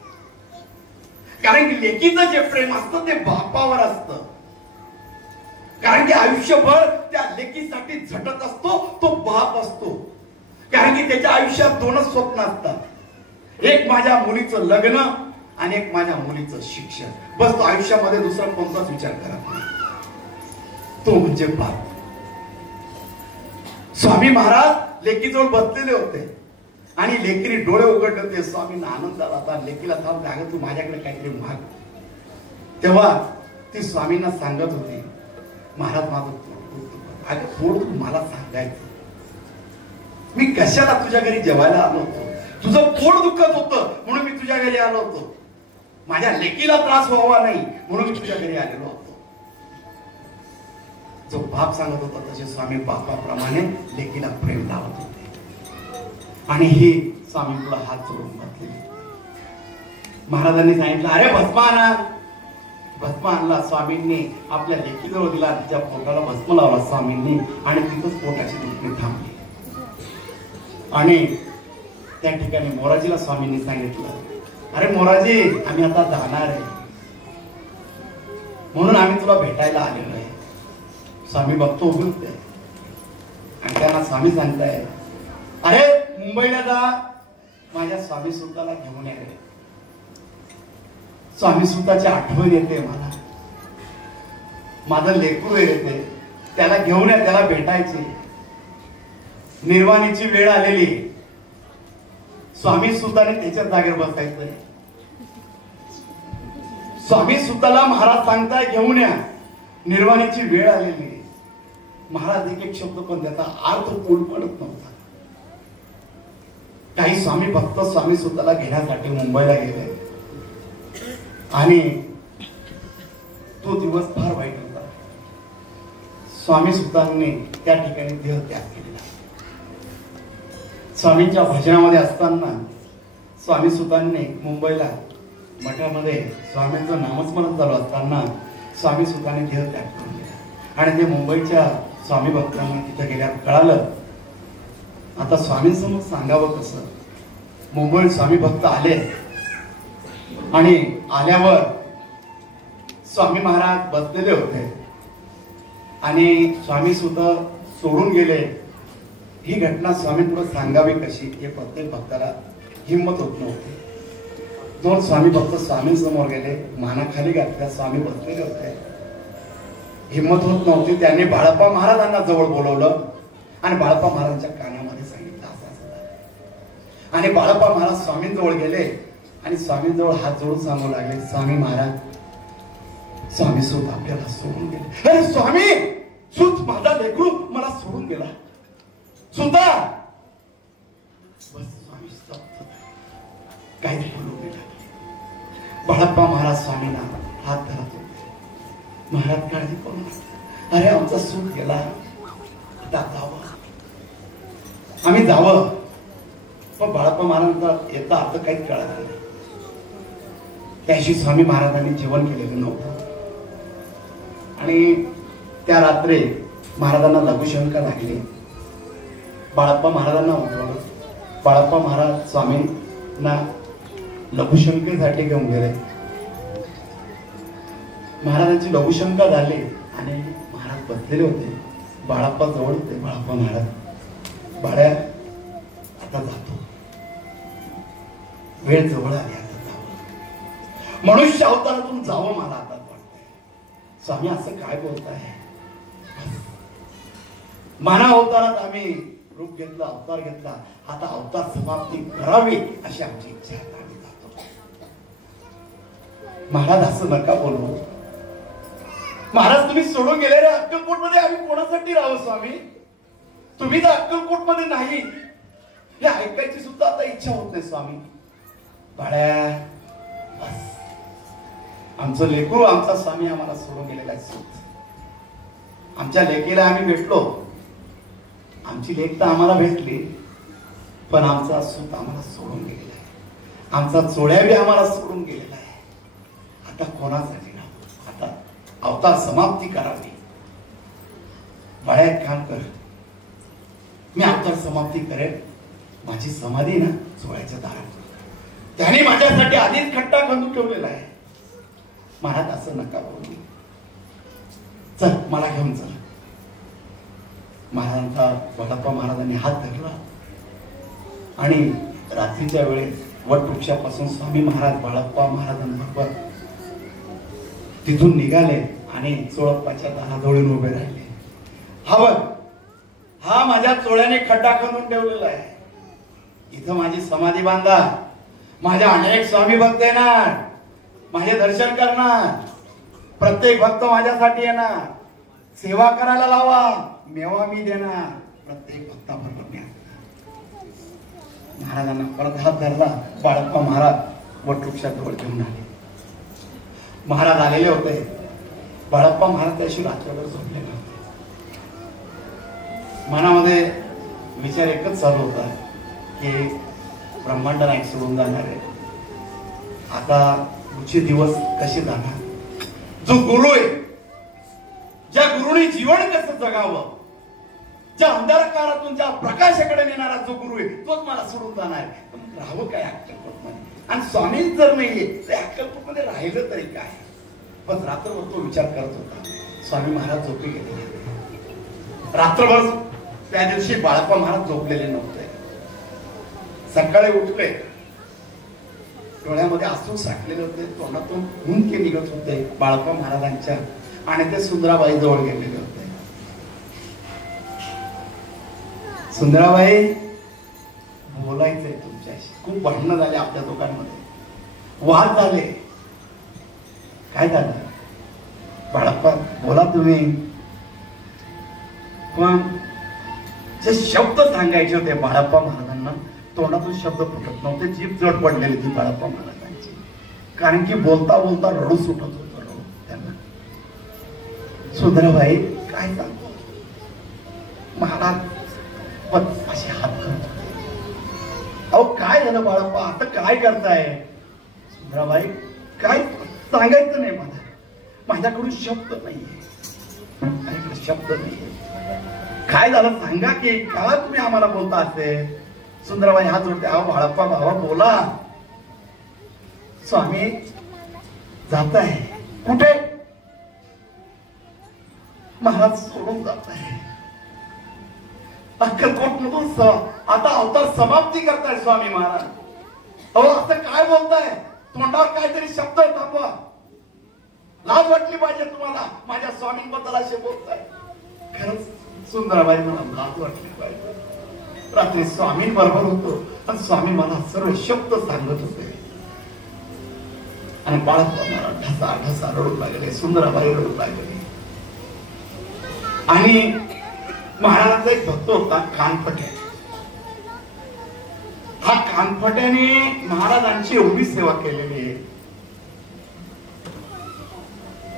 कारण की लेकीचं जे प्रेम असतं ते बापावर असतं. कारण की आयुष्यभर त्या लेकीसाठी झटत असतो तो बाप असतो. कारण की त्याच्या आयुष्यात 2च स्वप्न असतात, एक माझ्या मुलीचं लग्न आणि एक माझ्या मुलीचं शिक्षण. बस तो आयुष्यामध्ये दुसरा कोणताच विचार करत नाही. तो म्हणजे बाप. स्वामी महाराज लेकीजवळ बसलेले होते आणि लेकीने डोळे उघडले होते. स्वामींना आनंद झाला होता. लेकीला सांगते, अगं तू माझ्याकडे काहीतरी माग. तेव्हा ती स्वामींना सांगत होती, महाराज माझं पोट, अगं पोट मला सांगायचं, मी कशाला तुझ्या घरी जेवायला आलो होतो, तुझं पोट दुखत होतं म्हणून मी तुझ्या घरी आलो होतो, माझ्या लेकीला त्रास व्हावा नाही म्हणून मी तुझ्या घरी आलेलो होतो. जो बाप सांगत होता तसे स्वामी बापाप्रमाणे लेकीला प्रेम लावत होते. आणि ही स्वामी तुला हात जोडून बसलेली. महाराजांनी सांगितलं, अरे भस्म आणा. भस्म आणला. स्वामींनी आपल्या लेकीजवळ दिला, तिच्या पोटाला भस्म लावला स्वामींनी आणि तिथंच पोटाची दुखणी थांबली. आणि त्या ठिकाणी मोराजीला स्वामींनी सांगितलं, अरे मोराजी आम्ही आता जाणार आहे म्हणून आम्ही तुला भेटायला आलेलो आहे. स्वामी बघतो उभे होते आणि त्यांना स्वामी सांगताय, अरे मुंबईला जा, माझ्या स्वामी सुताला घेऊन या. स्वामी सुताची आठवण येते मला, माझं लेकरू येते, त्याला घेऊन या, त्याला भेटायचे. निर्वाणीची वेळ आलेली. स्वामी सुताने त्याच्या जागेवर बसायचंय. स्वामी सुताला महाराज सांगताय घेऊन या, निर्वाणीची वेळ आलेली. महाराज एक एक शब्द पण त्याचा अर्थ पोल पडत नव्हता. काही स्वामी भक्त स्वामी सुताला घेण्यासाठी मुंबईला गेले आणि तो दिवस फार वाईट होता. स्वामी सुतांनी त्या ठिकाणी देह त्याग केलेला. स्वामींच्या भजनामध्ये असताना स्वामी सुतांनी मुंबईला मठामध्ये स्वामींचं नामस्मरण चालू असताना स्वामी सुतांनी देह त्याग करून गेला आणि ते मुंबईच्या स्वामी भक्तांना तिथे गेल्यावर कळालं. आता स्वामींसमोर सांगावं कसं. मुंबईत स्वामी भक्त आले आणि आल्यावर स्वामी महाराज बसलेले होते आणि स्वामी सुद्धा सोडून गेले. ही घटना स्वामी पुढे सांगावी कशी हे प्रत्येक भक्ताला हिंमत होत नव्हती. दोन स्वामी भक्त स्वामी समोर गेले, मानाखाली घातल्या, स्वामी बसलेले होते. हिंमत होत नव्हती. त्यांनी बाळप्पा महाराजांना जवळ बोलवलं आणि बाळप्पा महाराजांच्या कानामध्ये सांगितलं असं असं झालं. आणि बाळप्पा महाराज स्वामींजवळ गेले आणि स्वामींजवळ हात जोडून सांगू लागले, स्वामी महाराज, स्वामी सूत आपल्याला सोडून गेले. अरे स्वामी, सूत माझा लेकरू मला सोडून गेला. सुद्धा बस स्वामी काही बोलू गेला. बाळप्पा महाराज स्वामींना हात धरत होते. महाराज काळजी करू नका. अरे आमचा सूत गेला, आता जावं, आम्ही जावं. पण बाळप्पा महाराजांचा येता अर्थ काहीच कळत नाही. त्याशी स्वामी महाराजांनी जेवण केलेलं नव्हतं आणि त्या रात्री महाराजांना लघुशंका लागली. बाळप्पा महाराजांना उठवलं. बाळप्पा महाराज स्वामींना लघुशंकेसाठी घेऊन गेले. महाराजांची लघुशंका झाली आणि महाराज बसलेले होते. बाळप्पा जवळ होते. बाळप्पा महाराज, बाळ्या आता जातो, वेळ जवळ आली, आता जावं, मनुष्य अवतारातून जावं मला आता वाटतंय. स्वामी असं काय बोलताय. मानव अवतारात आम्ही रूप घेतला, अवतार घेतला, आता अवतार समाप्ती करावी अशी आमची इच्छा आहे. आम्ही जातो. महाराज असं नका बोलू. महाराज तुम्ही सोडून गेले रे अक्कलकोट मध्ये, आम्ही कोणासाठी राहावं स्वामी. तुम्ही तर अक्कलकोट मध्ये नाही हे ऐकायची सुद्धा आता इच्छा होत नाही स्वामी. बाळ्या बस, आमचं लेकरू आमचा स्वामी आम्हाला सोडून गेलेला आहे. आमच्या लेकीला आम्ही भेटलो, आमची लेक तर आम्हाला भेटली, पण आमचा सूत आम्हाला सोडून गेलेला आहे. आमचा चोळ्या बी आम्हाला सोडून गेलेला आहे. आता कोणासाठी ना, आता अवतार समाप्ती करावी. बाळ्या एक काम कर, मी अवतार समाप्ती करेन. माझी समाधी ना चोळ्याच्या दारात, त्याने माझ्यासाठी आधीच खट्टा खंदून ठेवलेला आहे. महाराज असं नका बोलू. चल मला घेऊन चल. महाराजांचा बाळप्पा महाराजांनी हात धरला आणि रात्रीच्या वेळेस वटवृक्षापासून स्वामी महाराज बाळप्पा महाराजांबरोबर तिथून निघाले आणि चोळप्पाच्या दाराजवळून उभे राहिले. हा बघ, हा माझ्या चोळ्याने खड्डा खणून ठेवलेला आहे. इथं माझी समाधी बांधा. माझ्या अनेक स्वामी भक्त येणार, माझे दर्शन करणार. प्रत्येक भक्त माझ्यासाठी येणार. सेवा करायला लावा, मेवा मी देणार. प्रत्येक भक्ताबरोबर मी असणार. महाराजांना परत हात धरला. बाळप्पा महाराज वटवृक्षाजवळ घेऊन आले. महाराज आलेले होते. बाळप्पा महाराज त्याशी रात्रभर झोपले नव्हते. मनामध्ये विचार एकच चालू होता की ब्रह्मांड नाईक सोडून जाणार आहे. आता पुढचे दिवस कसे जाणार. जो गुरु आहे, ज्या गुरुने जीवन कसं जगावं, ज्या अंधकारातून ज्या प्रकाशाकडे नेणारा जो गुरु आहे, तोच मला सोडून जाणार आहे. पण राहावं काय अक्कलकोट मध्ये. आणि स्वामी जर नाहीये तर अक्कलकोट मध्ये राहिलं तरी काय. पण रात्रभर तो विचार करत होता. स्वामी महाराज झोपी गेले. रात्रभर त्या दिवशी बाळप्पा महाराज झोपलेले नव्हते. सकाळी उठले, डोळ्यामध्ये आसू साठलेले होते, तोंडातून हुंके निघत होते बाळप्पा महाराजांच्या. आणि ते सुंदराबाई जवळ गेलेले होते. सुंदराबाई, बोलायचंय तुमच्याशी. खूप भांडणं झाले आपल्या दोघांमध्ये, वाद झाले. काय झालं बाळप्पा, बोला तुम्ही. पण जे शब्द सांगायचे होते बाळप्पा महाराजांना, तोंडातून शब्द फुटत नव्हते. जीभ जड पडलेली ती बाळप्पा महाराजांची. कारण की बोलता बोलता रडू सुटत होतं त्यांना. सुंदराबाई काय सांगतो. महाराज पण असे हात करत होते. अहो काय झालं बाळप्पा, आता काय करताय? सुंदराबाई, काय सांगायचं नाही मला, माझ्याकडून शब्द नाहीये, माझ्याकडे शब्द नाहीये. काय झालं सांगा की, का तुम्ही आम्हाला बोलता असे? सुंदराबाई हात जोडते. अहो बाळप्पा बाबा बोला. स्वामी जात आहे. कुठे? महाराज सोडून जात आहे. अक्कलकोट मधून आता अवतार समाप्ती करताय स्वामी महाराज. अहो असं काय बोलताय? तोंडावर काहीतरी शब्द थांबवा. लाज वाटली पाहिजे तुम्हाला, माझ्या स्वामींबद्दल असे बोलताय. खरंच सुंदराबाई, मला लाज वाटली पाहिजे. रात्री स्वामी बरोबर होतो आणि स्वामी मला सर्व शब्द सांगत होते आणि बाळप्पा मला ढसा ढसा रडू लागले, सुंदराबाई रडू लागले. आणि महाराजांचा एक भक्त होता कानफट्या. हा कानफट्याने महाराजांची एवढी सेवा केलेली आहे.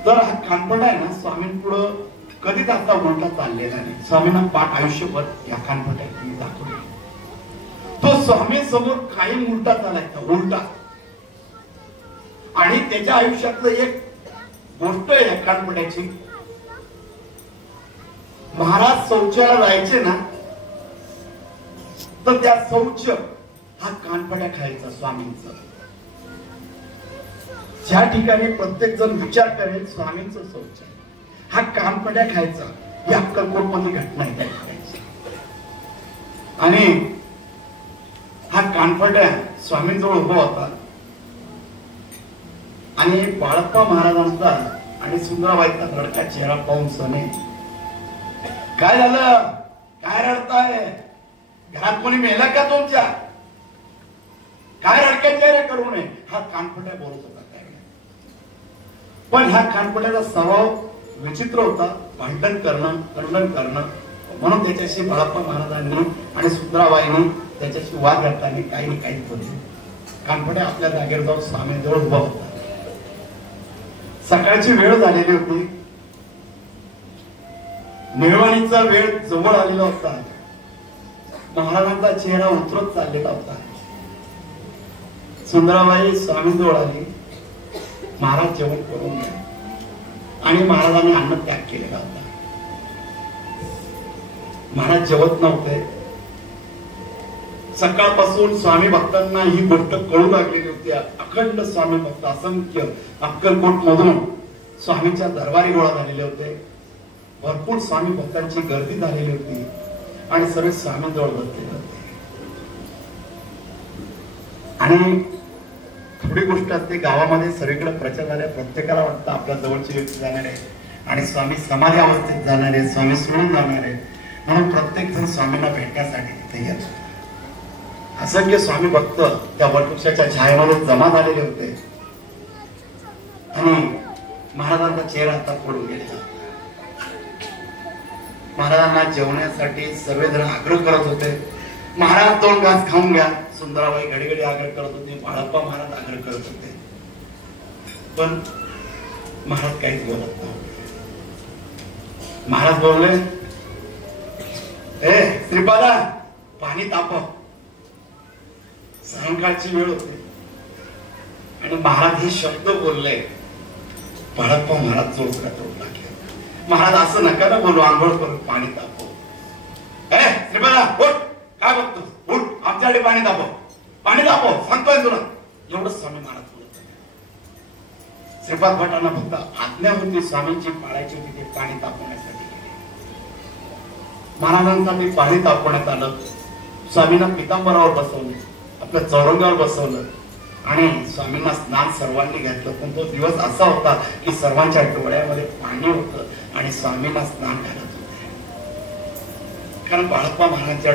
तर हा कानफटा आहे ना, स्वामींपुढं कधीच आता उलटा चाललेला नाही. स्वामींना पाठ आयुष्यभर या कानफट्याने दाखवले. तो स्वामी समोर कायम उलटा चालायचा, उलटा. आणि त्याच्या आयुष्यातलं एक गोष्ट आहे या कानफट्याची. महाराज शौचाला जायचे ना, तर त्या शौच हा कानफट्या खायचा स्वामींचा. ज्या ठिकाणी प्रत्येक जण विचार करेल स्वामींचं शौच आहे, हा कानफट्या खायचा. या अक्कलकोट मध्ये घटना आहे. आणि हा कानफट्या स्वामींजवळ उभा होता आणि बाळप्पा महाराजांचा आणि सुंदराबाईचा रडका चेहरा पाहून सने, काय झालं? काय रडताय? घरात कोणी मेला का तुमच्या? काय रडक्या चेहरा करू नये. हा कानफट्या बोलत होता. काय पण ह्या कानफट्याचा स्वभाव विचित्र होता, भांडण करणं, खंडन करणं. म्हणून त्याच्याशी बाळप्पा महाराजांनी आणि सुंदराबाईंनी त्याच्याशी वाद घालताना काही ना काही बोलले. कानफट्या आपल्या जागेवर जाऊन स्वामींजवळ उभा होता. सकाळची वेळ झालेली होती. निर्वाणीचा वेळ जवळ आलेला होता. महाराजांचा चेहरा उतरत चाललेला होता. सुंदराबाई स्वामींजवळ आली. महाराज जेवण करून गेले आणि महाराजांनी अन्न त्याग केलेला होता. महाराज जेवत नव्हते. सकाळपासून स्वामी भक्तांना ही गोष्ट कळू लागलेली होती. अखंड स्वामी भक्त असंख्य अक्कलकोट मधून स्वामीच्या दरबारी गोळा झालेले होते. भरपूर स्वामी भक्तांची गर्दी झालेली होती आणि सर्व स्वामींजवळ बसलेले होते. आणि थोडी गोष्ट असते, गावामध्ये सगळीकडे प्रचार झाल्या. प्रत्येकाला वाटतं आपल्या जवळची व्यक्ती जाणार आहे आणि स्वामी समाधी अवस्थेत जाणार आहे, स्वामी सोडून जाणार आहे. म्हणून प्रत्येक जण स्वामींना भेटण्यासाठी तिथे येतो. असंख्य स्वामी भक्त त्या वटवृक्षाच्या छायेमध्ये जमा झालेले होते आणि महाराजांचा चेहरा आता पडून गेला. महाराजांना जेवण्यासाठी सर्वजण आग्रह करत होते. महाराज 2 घास खाऊन घ्या. सुंदराबाई घडी आग्रह करत होते. बाळप्पा महाराज आग्रह करत होते. पण महाराज काहीच बोलत नव्हते. महाराज बोलले, ए श्रीपादा, पाणी तापव. सायंकाळची वेळ होती आणि महाराज हे शब्द बोलले. बाळप्पा महाराज जोरदार रडू लागले. महाराज असं नका ना बोलू, आंघोळ करून पाणी तापव. ए श्रीपादा, उठ. काय बघतो? उठ, आमच्याकडे पाणी तापव, पाणी तापव, सांगतोय तुला. एवढं स्वामी महाराज बोलत. श्रीपाद भटांना फक्त आज्ञा होती स्वामींची पाळायची होती, ते पाणी तापवण्यासाठी गेले. महाराजांसाठी पाणी तापवण्यात आलं. स्वामींना पितांबरावर बसवलं, आपल्या चौरंगावर बसवलं आणि स्वामींना स्नान सर्वांनी घातलं. पण तो दिवस असा होता की सर्वांच्या डोळ्यामध्ये पाणी होतं आणि स्वामींना स्नान घालत होते. कारण बाळप्पा महाराजांच्या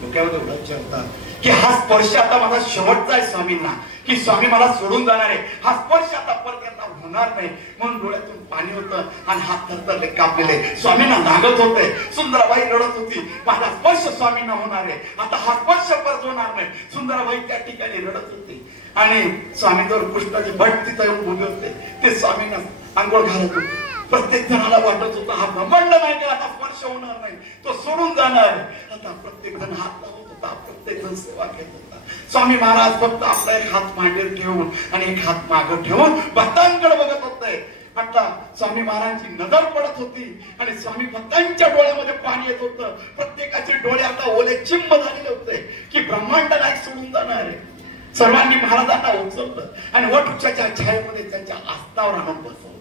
डोक्यामध्ये उडवायचे होता की हा स्पर्श आता माझा शेवटचा आहे स्वामींना, की स्वामी मला सोडून जाणार आहे. हा स्पर्श आता परत यांना होणार नाही. म्हणून डोळ्यातून पाणी होतं आणि हात थरथरले कापलेले स्वामींना लागत होते. सुंदराबाई रडत होती, माझा स्पर्श स्वामींना होणार आहे, आता हा स्पर्श परत होणार नाही. सुंदराबाई त्या ठिकाणी रडत होती आणि स्वामींवर कृष्णाचे भट तिथे येऊन उभे होते. ते स्वामींना आंघोळ घालत होते. प्रत्येक जणाला वाटत होता हा ब्रह्मांड नाही, आता स्पर्श होणार नाही, तो सोडून जाणार. आता प्रत्येक जण हात लावत होता, प्रत्येक येतो सेवा घेत होता. स्वामी महाराज फक्त आपला एक हात मांडीवर ठेवून आणि एक हात मागे ठेवून भक्तांकडे बघत होते. आता स्वामी महाराजांची नजर पडत होती आणि स्वामी भक्तांच्या डोळ्यामध्ये पाणी येत होतं. प्रत्येकाचे डोळे आता ओले चिंब झालेले होते की ब्रह्मांड नायक सोडून जाणार आहे. सर्वांनी महाराजांना उचललं आणि वटवृक्षाच्या छायेमध्ये त्यांच्या आस्थावर आणून बसवलं.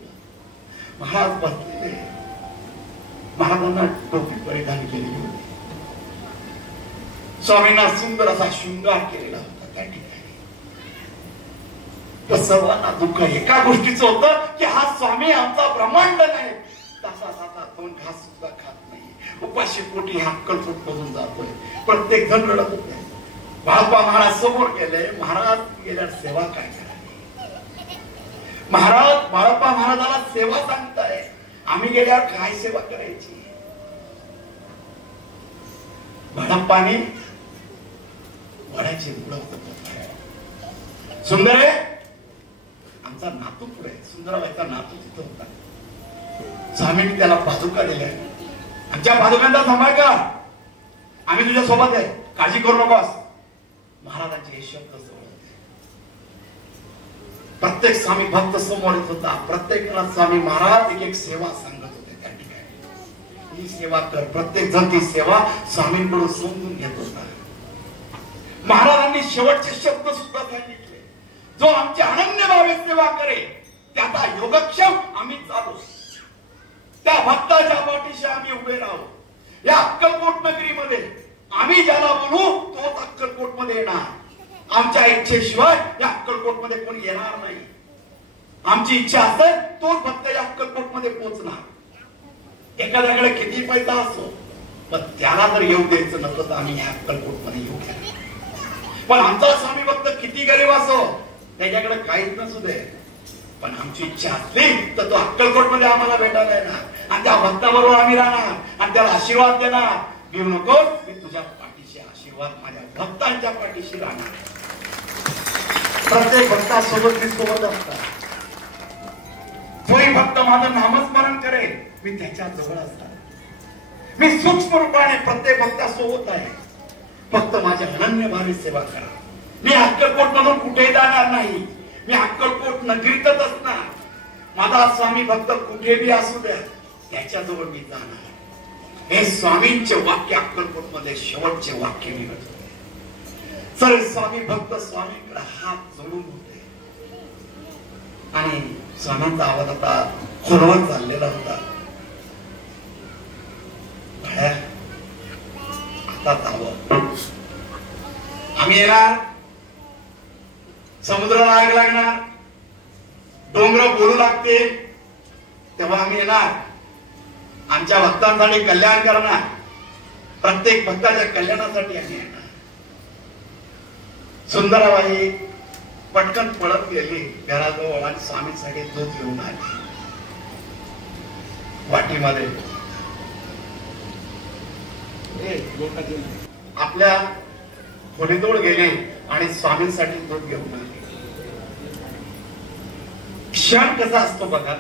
महाराज बसलेले, महाराजांना टोपी परिधान केलेली होती. स्वामींना सुंदर असा शृंगार केलेला होता. त्या ठिकाणी तर सर्वांना दुःख एका गोष्टीचं होतं की हा स्वामी आमचा ब्रह्मांड नाही. तासा तासा दोन घास सुद्धा खात नाही, उपाशी पोटी अक्कलकोट मधून जातोय. प्रत्येक जण रडत होते. बाळप्पा महाराज समोर गेले. महाराज गेल्या सेवा काय करावी? महाराज बाळप्पा महाराजाला सेवा सांगताय, आम्ही गेल्यावर काय सेवा करायची? बाळप्पाने वडाची मुळं सुंदर आहे आमचा नातू पुढे, सुंदराबाईचा नातू तिथं होता. स्वामींनी त्याला पादुका दिल्या. आमच्या पादुकांचा सांभाळ कर, आम्ही तुझ्या सोबत आहे, काळजी करू नकोस. महाराजांचे हे शब्द जवळ होते. प्रत्येक स्वामी भक्त समोर येत होता. प्रत्येकाला स्वामी महाराज एक एक सेवा सांगत होते. त्या ठिकाणी ही सेवा कर. प्रत्येक जण ती सेवा स्वामींकडून समजून घेत होता. महाराजांनी शेवटचे शब्द सुद्धा सांगितले, जो आमच्या अनन्य भावे सेवा करे त्याचा योगक्षेम आम्ही चालू, त्या भक्ताच्या पाठीशी आम्ही उभे राहू. या अक्कलकोट नगरीमध्ये आम्ही ज्याला बोलू तोच अक्कलकोट मध्ये येणार. आमच्या इच्छेशिवाय या अक्कलकोट मध्ये कोणी येणार नाही. आमची इच्छा असेल तोच भक्त या अक्कलकोट मध्ये पोहोचणार. एखाद्याकडे किती पैसा असो पण त्याला जर येऊ द्यायचं नसतं तर आम्ही या अक्कलकोट मध्ये येऊ द्या. पण आमचा स्वामी भक्त किती गरीब असो, त्याच्याकडे काहीच नसू दे, पण आमची इच्छा असली तर तो अक्कलकोट मध्ये आम्हाला भेटायला येणार आणि त्या भक्ताबरोबर आम्ही राहणार आणि त्याला आशीर्वाद देणार. घेऊ नको, मी तुझ्या पाठीशी आशीर्वाद माझ्या भक्तांच्या पाठीशी राहणार. प्रत्येक भक्तासोबत मी सोबत असतात. जोही भक्त माझं नामस्मरण करेल मी त्याच्या जवळ असणार. मी सूक्ष्म रूपाने प्रत्येक भक्तासोबत आहे. फक्त माझ्या अनन्य भावी सेवा करा. मी अक्कलकोट मधून कुठेही जाणार नाही. मी अक्कलकोट नगरीतच असणार. माझा स्वामी भक्त कुठे बी असू द्या त्याच्याजवळ मी जाणार. हे स्वामींचे वाक्य अक्कलकोट मध्ये शेवटचे वाक्य निघत होते. सर्व स्वामी भक्त स्वामींकडे हात जोडून होते आणि स्वामींचा आवाज आता खोलवर चाललेला होता. आता जावं, आम्ही येणार. समुद्राला आग लागणार, डोंगर बोलू लागतील, तेव्हा आम्ही येणार. आमच्या भक्तांसाठी कल्याण करणार. प्रत्येक भक्ताच्या कल्याणासाठी आम्ही येणार. सुंदराबाई पटकन पळत गेली घराजवळ आणि स्वामींसाठी दूध घेऊन आली. वाटीमध्ये आपल्या खोलीजवळ गेले आणि स्वामींसाठी दूध घेऊन आले. क्षण कसा असतो बघा.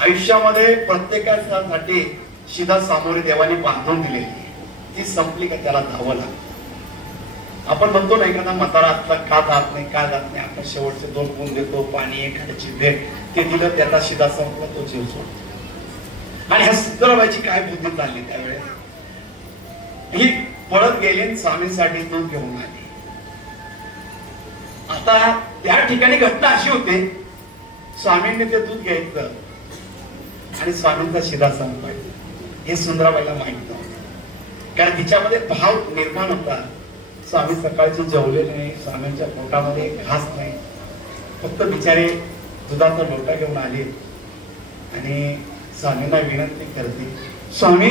आयुष्यामध्ये प्रत्येकासाठी शिधा सामोरी देवाने बांधून दिलेली, ती संपली का त्याला धावं लागतं. आपण म्हणतो ना एखादा म्हातारा असला का जात नाही, का जात नाही. आपण शेवटचे 2 गुण देतो, पाणी, एखाद्याची भेट, ते दिलं त्याला शिधा संपला, तो जीव सोडतो. आणि ह्या सुंदराबाईची काय बुद्धी चालली त्यावेळेस. ही पळत गेली स्वामींसाठी दूध घेऊन आली. आता त्या ठिकाणी घटना अशी होते, स्वामींनी ते दूध घ्यायचं आणि स्वामींचा शिधा संपायचा. हे सुंदराबाईला माहित नव्हतं, कारण तिच्यामध्ये भाव निर्माण होता. स्वामी सकाळचे जेवले नाही, स्वामींच्या पोटामध्ये घास नाही. फक्त बिचारे दुधाचा लोटा घेऊन आले आणि स्वामींना विनंती करते, स्वामी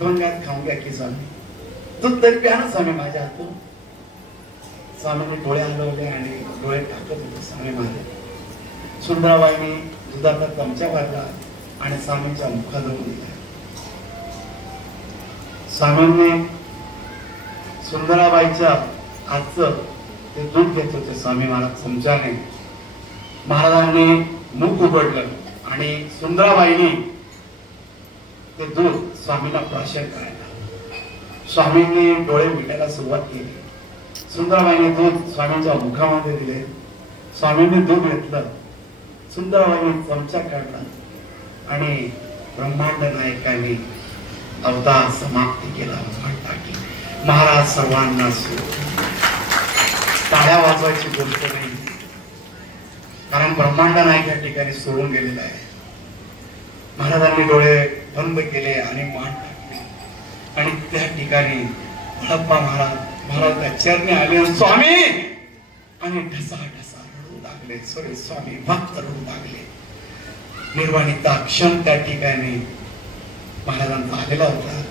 2 घास खाऊन घ्या की स्वामी, दूध तरी प्या ना स्वामी माझ्या हातून. स्वामीने डोळे हलवले आणि डोळे टाकत होते स्वामी माझे. सुंदराबाईने दुधाचा चमचा भरला आणि स्वामींच्या मुखाजवळ दिला. स्वामींनी सुंदराबाईच्या हातचं ते दूध घेत होते स्वामी महाराज चमच्याने. महाराजांनी मुख उघडलं आणि सुंदराबाईने ते दूध स्वामीला प्राशन करायला स्वामींनी डोळे मिटायला सुरुवात केली. सुंदराबाईंनी दूध स्वामींच्या मुखामध्ये दिले. स्वामींनी दूध घेतलं. सुंदराबाईंनी चमचा काढला आणि ब्रह्मांड नायकांनी अवतार समाप्ती केला. टाकली. महाराज सर्वांना टाळ्या वाजवायची गोष्ट नाही, कारण ब्रह्मांड नायक या ठिकाणी सोडून गेलेला आहे. महाराजांनी डोळे बंद केले आणि मान टाकली आणि त्या ठिकाणी हडप्पा महाराज चरणी आले. स्वामी आणि ढसा ढसा रडू लागले. सॉरी स्वामी भक्त रडू लागले. निर्वाणीचा क्षण त्या ठिकाणी महाराजांचा आलेला होता.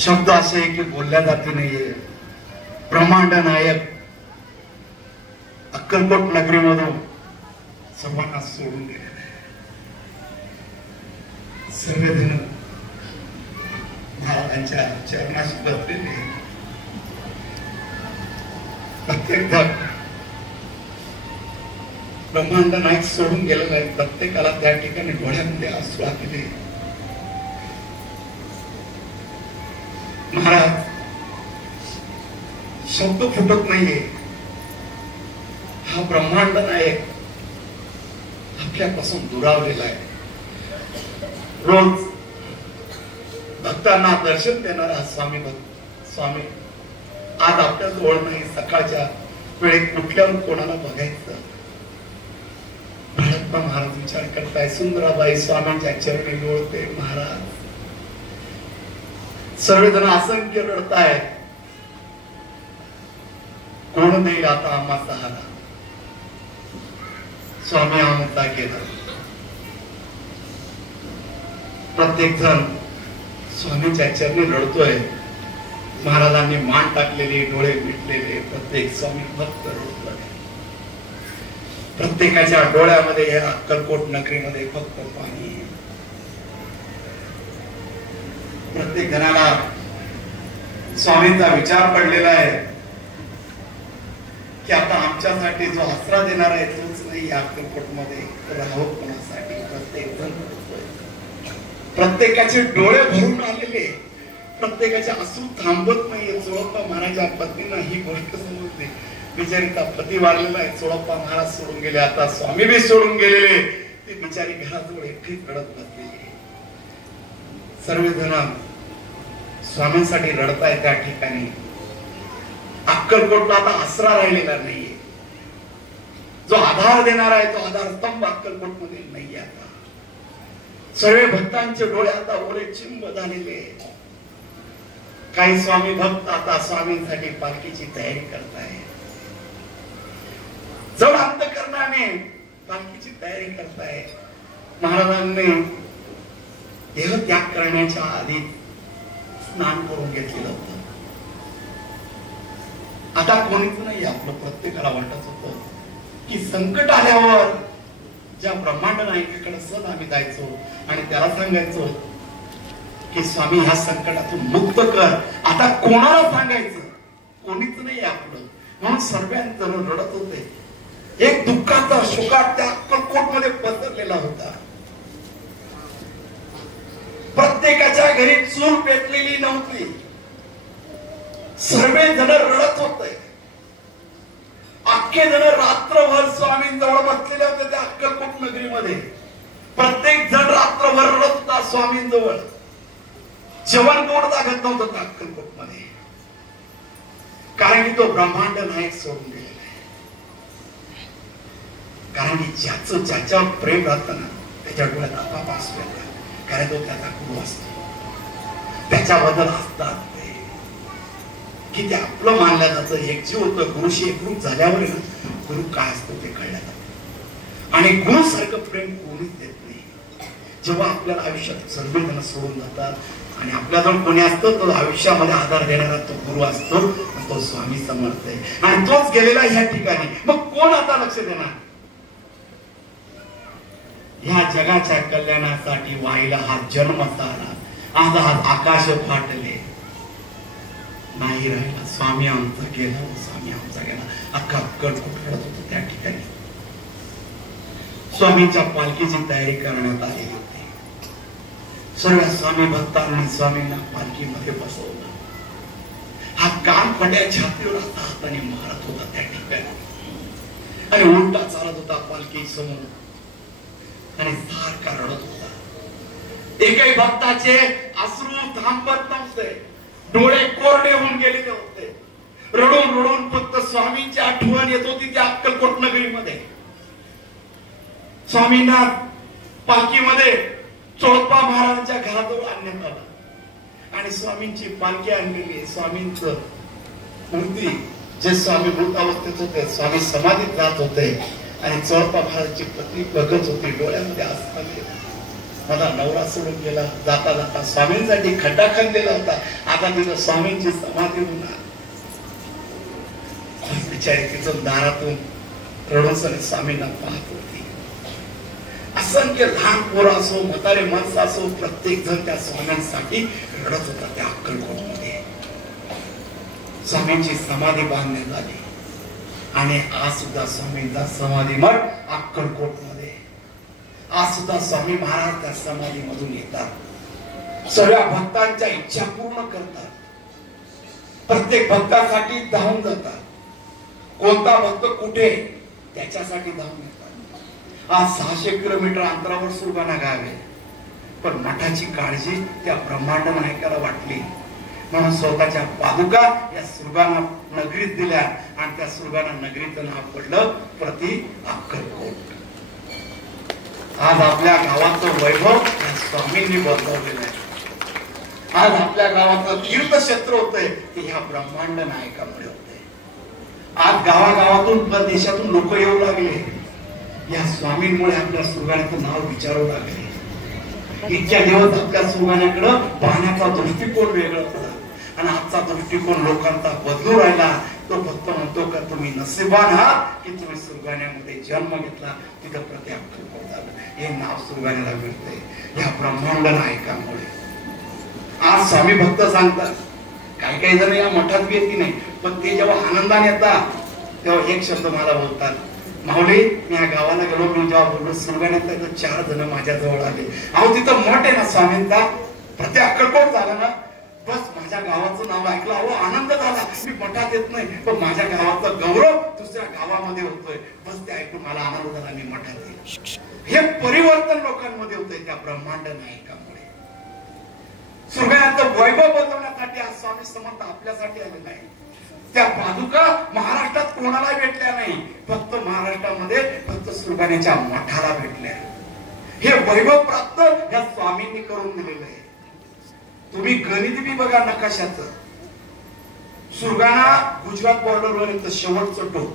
शब्द असे की बोलल्या जाते नाहीये. ब्रह्मांड नायक अक्कलकोट नगरीमधून सर्वांना सोडून गेलेला आहे. सर्वजण महाराजांच्या चरणाशी बसलेले. प्रत्येक जण ब्रह्मांड नायक सोडून गेलेला आहे. प्रत्येकाला त्या ठिकाणी डोळ्यामध्ये अश्रू आले. महाराज शब्द फुटत नाहीये. हा ब्रह्मांड नायक आपल्यापासून दुरावलेला आहे. रोज भक्तांना दर्शन देणारा स्वामी स्वामी आज आपल्या जवळ नाही. सकाळच्या वेळेत कुठल्यावर कोणाला बघायचं. हडप्पा महाराज विचार करताय. सुंदराबाई स्वामींच्या चरणी लोळते. महाराज सर्वजण असंख्य रडताय. कोण देईल आता आम्हा सहारा. स्वामी आमचा गेला. प्रत्येक जण स्वामींच्या चरणी रडतोय. महाराजांनी मान टाकलेले, डोळे मिटलेले. प्रत्येक स्वामी भक्त रडतोय. प्रत्येकाच्या डोळ्यामध्ये या अक्कलकोट नगरीमध्ये फक्त पाणी. प्रत्येक जणाला स्वामींचा विचार पडलेला आहे की आता आमच्यासाठी जो आसरा देणार आहे तोच नाही अक्कलकोट मध्ये राहावं कोणासाठी. प्रत्येक जण प्रत्येकाचे डोळे भरून आलेले. प्रत्येकाचे अश्रू थांबत नाहीये. चोळप्पा महाराजा पत्नींना ही गोष्ट समजली. बिचारीचा पती वाढलेला आहे. चोळप्पा महाराज सोडून गेले. आता स्वामी बी सोडून गेलेले. ती बिचारी घराजवळ एकटीच रडत बसलेली. सर्वजण स्वामींसाठी रडताय. त्या ठिकाणी अक्कलकोटला आता आसरा राहिलेला नाहीये. जो आधार देणार आहे तो आधार स्तंभ अक्कलकोट मध्ये नाहीये. आता सर्व भक्तांचे डोळे आता ओले चिंब झालेले. काही स्वामी भक्त आता स्वामींसाठी पालखीची तयारी करताय. जड अंतकरणाने पालखीची तयारी करताय. महाराजांनी देह त्याग करण्याच्या आधी स्नान करून घेतलेलं होतं. आता कोणीच नाही. आपलं प्रत्येकाला वाटत होतं की संकट आल्यावर ज्या ब्रह्मांड नायकाकडे सहज आम्ही जायचो आणि त्याला सांगायचो की स्वामी ह्या संकटातून मुक्त कर. आता कोणाला सांगायचं. कोणीच नाही आपलं. म्हणून सर्वांजण रडत होते. एक दुःखाचा शोकाट त्या अक्कलकोट मध्ये पसरलेला होता. प्रत्येकाच्या घरी चूल पेटलेली नव्हती. सर्व जण रडत होते. अख्खे जण रात्रभर स्वामींजवळ बसलेले होते त्या अक्कलकोट नगरीमध्ये. प्रत्येक जण रात्रभर रडत होता स्वामींजवळ. जेवण कोण लागत नव्हतं त्या अक्कलकोट मध्ये. कारण की तो ब्रह्मांड नायक सोडून गेलेला आहे. कारण की ज्याचं ज्याच्यावर प्रेम राहतं ना त्याच्या डोळ्यात आपाप असतो. कारण तो त्याचा गुरु असतो. त्याच्याबद्दल असतात की ते आपलं मानलं जातं. एक जीव होतं. गुरुशी एकरूप झाल्यावर ना गुरु काय असतो ते कळलं जातं. आणि गुरु सारखं प्रेम कोणीच देत नाही. जेव्हा आपल्याला आयुष्यात सर्वजण सोडून जातात आणि आपल्याजवळ कोणी असतो तो आयुष्यामध्ये आधार देणारा तो गुरु असतो. तो स्वामी समर्थ आहे आणि तोच गेलेला ह्या ठिकाणी. मग कोण आता लक्ष देणार. ह्या जगाच्या कल्याणासाठी व्हायला हा जन्म सारा. आज आकाश फाटले नाही राहिला. स्वामी आमचा गेला. स्वामी आमचा गेला. अख्खा अक्कलकोट रडत होतो त्या ठिकाणी. स्वामींच्या पालखीची तयारी करण्यात आलेली होती. सर्व स्वामी भक्तांनी स्वामींना पालखीमध्ये बसवलं. हा कान पड्या छातीवर हाताने मारत होता त्या ठिकाणी आणि उलटा चालत होता पालखी समोर आणि सारखा रडत होता. एकही भक्ताचे अश्रू थांबत नव्हते, डोळे कोरडे होऊन गेलेले होते. रडून रडून फक्त स्वामींची आठवण येत होती त्या अक्कलकोट नगरीमध्ये. स्वामींना पालखीमध्ये चोळप्पा महाराजांच्या घराजवळ आणण्यात आलं आणि स्वामींची पालखी आणलेली. स्वामींचं मूर्ती जे स्वामी मृतावस्थेत होते, स्वामी समाधीत राहत होते आणि चोळप्पा महाराजांची पत्नी बघत होती, डोळ्यामध्ये आसपास. माझा नवरा सोडून गेला, जाता जाता स्वामींसाठी खड्डा खणलेला होता, आता तिथं स्वामींची समाधी होणार. बिचारी तिथून दारातून रडून स्वामींना पाहत होती. असंख्य लहान पोरं असो, म्हातारे माणसं असो, प्रत्येक जण त्या स्वामींसाठी रडत होता. त्या अक्कलकोट मध्ये स्वामींची समाधी बांधण्यात आली आणि आज सुद्धा स्वामींचा समाधी मठ अक्कलकोट मध्ये. आज सुद्धा स्वामी महाराज त्या समाधी मधून येतात, सर्व भक्तांच्या इच्छा पूर्ण करतात, प्रत्येक भक्तासाठी धावून जातात. कोणता भक्त कुठे त्याच्यासाठी धावून येतात. आज 600 किलोमीटर अंतरावर सुरगाणा गाव आहे, पण मठाची काळजी त्या ब्रह्मांड नायकाला वाटली म्हणून स्वतःच्या पादुका या सुरगाणा नगरीत दिल्या आणि त्या सुरगाणा नगरीचं नाव पडलं प्रति अक्कलकोट. आज आपल्या गावाचं वैभव या स्वामींनी बदलवलेलं आहे. आज आपल्या गावाचं तीर्थक्षेत्र होतंय ते ह्या ब्रह्मांड नायकामुळे होतंय. आज गावागावातून परदेशातून लोक येऊ लागले, या स्वामींमुळे आपल्या सुरगाण्याचं नाव विचारू लागले. इतक्या दिवस आपल्या सुरगाण्याकडे पाहण्याचा दृष्टिकोन वेगळा होता आणि आजचा दृष्टिकोन लोकांचा बदलू राहिला. तो फक्त म्हणतो का तुम्ही नशिबान आहात की तुम्ही सुरगाण्यामध्ये जन्म घेतला, तिथं प्रति अक्कलकोट झालं. हे नाव सुरगाण्याला मिळतंय या ब्रह्मांड नायकामुळे. आज स्वामी भक्त सांगतात, काही काही जण या मठात येते नाही, पण ते जेव्हा आनंदाने येतात तेव्हा एक शब्द मला बोलतात, माऊली मी या गावाला गेलो, मी जेव्हा बोललो सुरगाण्यात 4 जण माझ्या जवळ आले. अहो तिथं मठ आहे ना स्वामींचा, प्रति अक्कलकोट झाला ना, बस माझ्या गावाचं नाव ऐकलं, अहो आनंद झाला. मी मठात येत नाही पण माझ्या गावाचा गौरव दुसऱ्या गावामध्ये होतोय, बस ते ऐकून मला आनंद झाला, मी मठात येईल. हे परिवर्तन लोकांमध्ये होतंय त्या ब्रह्मांड नायकामुळे. सुरगाण्याचं वैभव बदलण्यासाठी आज स्वामी समर्थ आपल्यासाठी आलेला आहे. त्या पादुका महाराष्ट्रात कोणाला भेटल्या नाही, फक्त महाराष्ट्रामध्ये फक्त सुरगाण्याच्या मठाला भेटल्या. हे वैभव प्राप्त या स्वामींनी करून दिलेलं आहे. तुम्ही गणित बी बघा नकाशाचं, सुरगाणा गुजरात बॉर्डरवर येतं शेवटचं टोक,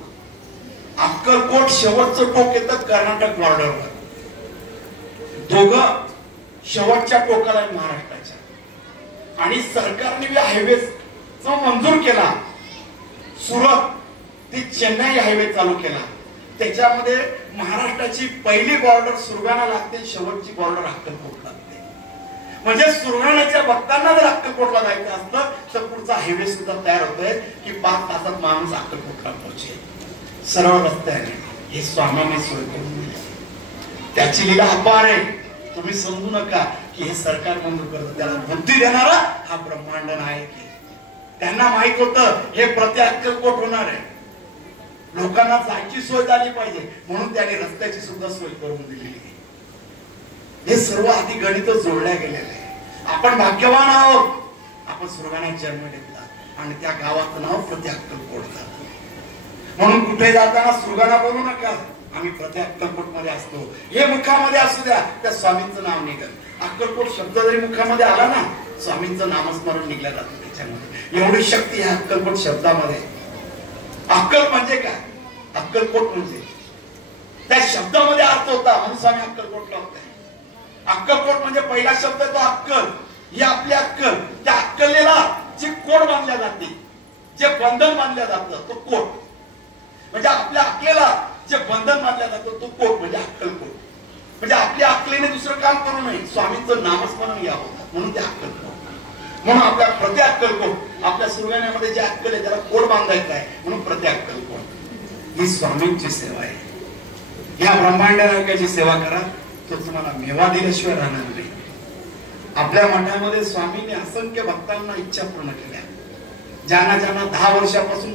अक्कलकोट शेवटचं टोक येतं कर्नाटक बॉर्डरवर. दोघं शेवटच्या टोकाला आहे महाराष्ट्राच्या. आणि सरकारने हायवे जो मंजूर केला, सुरत ते चेन्नई हायवे चालू केला, त्याच्यामध्ये महाराष्ट्राची पहिली बॉर्डर सुरगाणा लागते, शेवटची बॉर्डर अक्कलकोट लागते. म्हणजे सुरगाण्याच्या भक्तांना जर अक्कलकोटला जायचं असलं तर पुढचा हायवे सुद्धा तयार होतोय की 5 तासात माणूस अक्कलकोटला पोहोचेल. सरळ रस्त्याने हे स्वामींनी सोय करून दिली. त्याची लीला अपार आहे. तुम्ही समजू नका की हे सरकार मंजूर करतं, त्याला बुद्धी देणारा हा ब्रह्मांड नायक आहे. त्यांना माहित होतं हे प्रति अक्कलकोट होणार आहे, लोकांना जायची सोय झाली पाहिजे म्हणून त्यांनी रस्त्याची सुद्धा सोय करून दिलेली आहे. हे सर्व आधी गणित जोडल्या गेलेले आहे. आपण भाग्यवान आहोत, आपण सुरगाण्यात जन्म घेतला आणि त्या गावाचं नाव प्रति अक्कलकोट झालं. म्हणून कुठे जाताना सुरगाणा बोलू नका, आम्ही प्रति अक्कलकोट मध्ये असतो. हे मुखामध्ये असू द्या, त्या स्वामींचं नाव निघेल. अक्कलकोट शब्द जरी मुखामध्ये आला ना, स्वामींचं नामस्मरण निघलं जातं त्याच्यामध्ये. एवढी शक्ती ह्या अक्कलकोट शब्दामध्ये. अक्कल म्हणजे काय, अक्कलकोट म्हणजे त्या शब्दामध्ये अर्थ होता म्हणून स्वामी अक्कलकोटला होते. अक्कलकोट म्हणजे पहिला शब्द तो अक्कल, ही आपली अक्कल. त्या अक्कलेला जे कोड बांधल्या जाते, जे बंधन बांधलं जातं तो कोट. म्हणजे आपल्या अक्कलेला जे बंधन बांधलं जातं तो कोट म्हणजे अक्कलकोट. म्हणजे आपल्या अक्कलेने दुसरं काम करू नये, स्वामींचं नामस्मरण यावं म्हणून ते अक्कलकोट. म्हणून आपल्या प्रति अक्कलकोट, आपल्या सुरगाण्यामध्ये जे अक्कल आहे त्याला कोड बांधायचा आहे म्हणून प्रति अक्कलकोट. ही स्वामींची सेवा आहे. या ब्रह्मांड नायकाची सेवा करा, तो तुम्हाला मेवा दिल्याशिवाय राहणार नाही. आपल्या मठामध्ये स्वामींनी असंख्य भक्तांना इच्छा पूर्ण केल्या. ज्यांना 10 वर्षापासून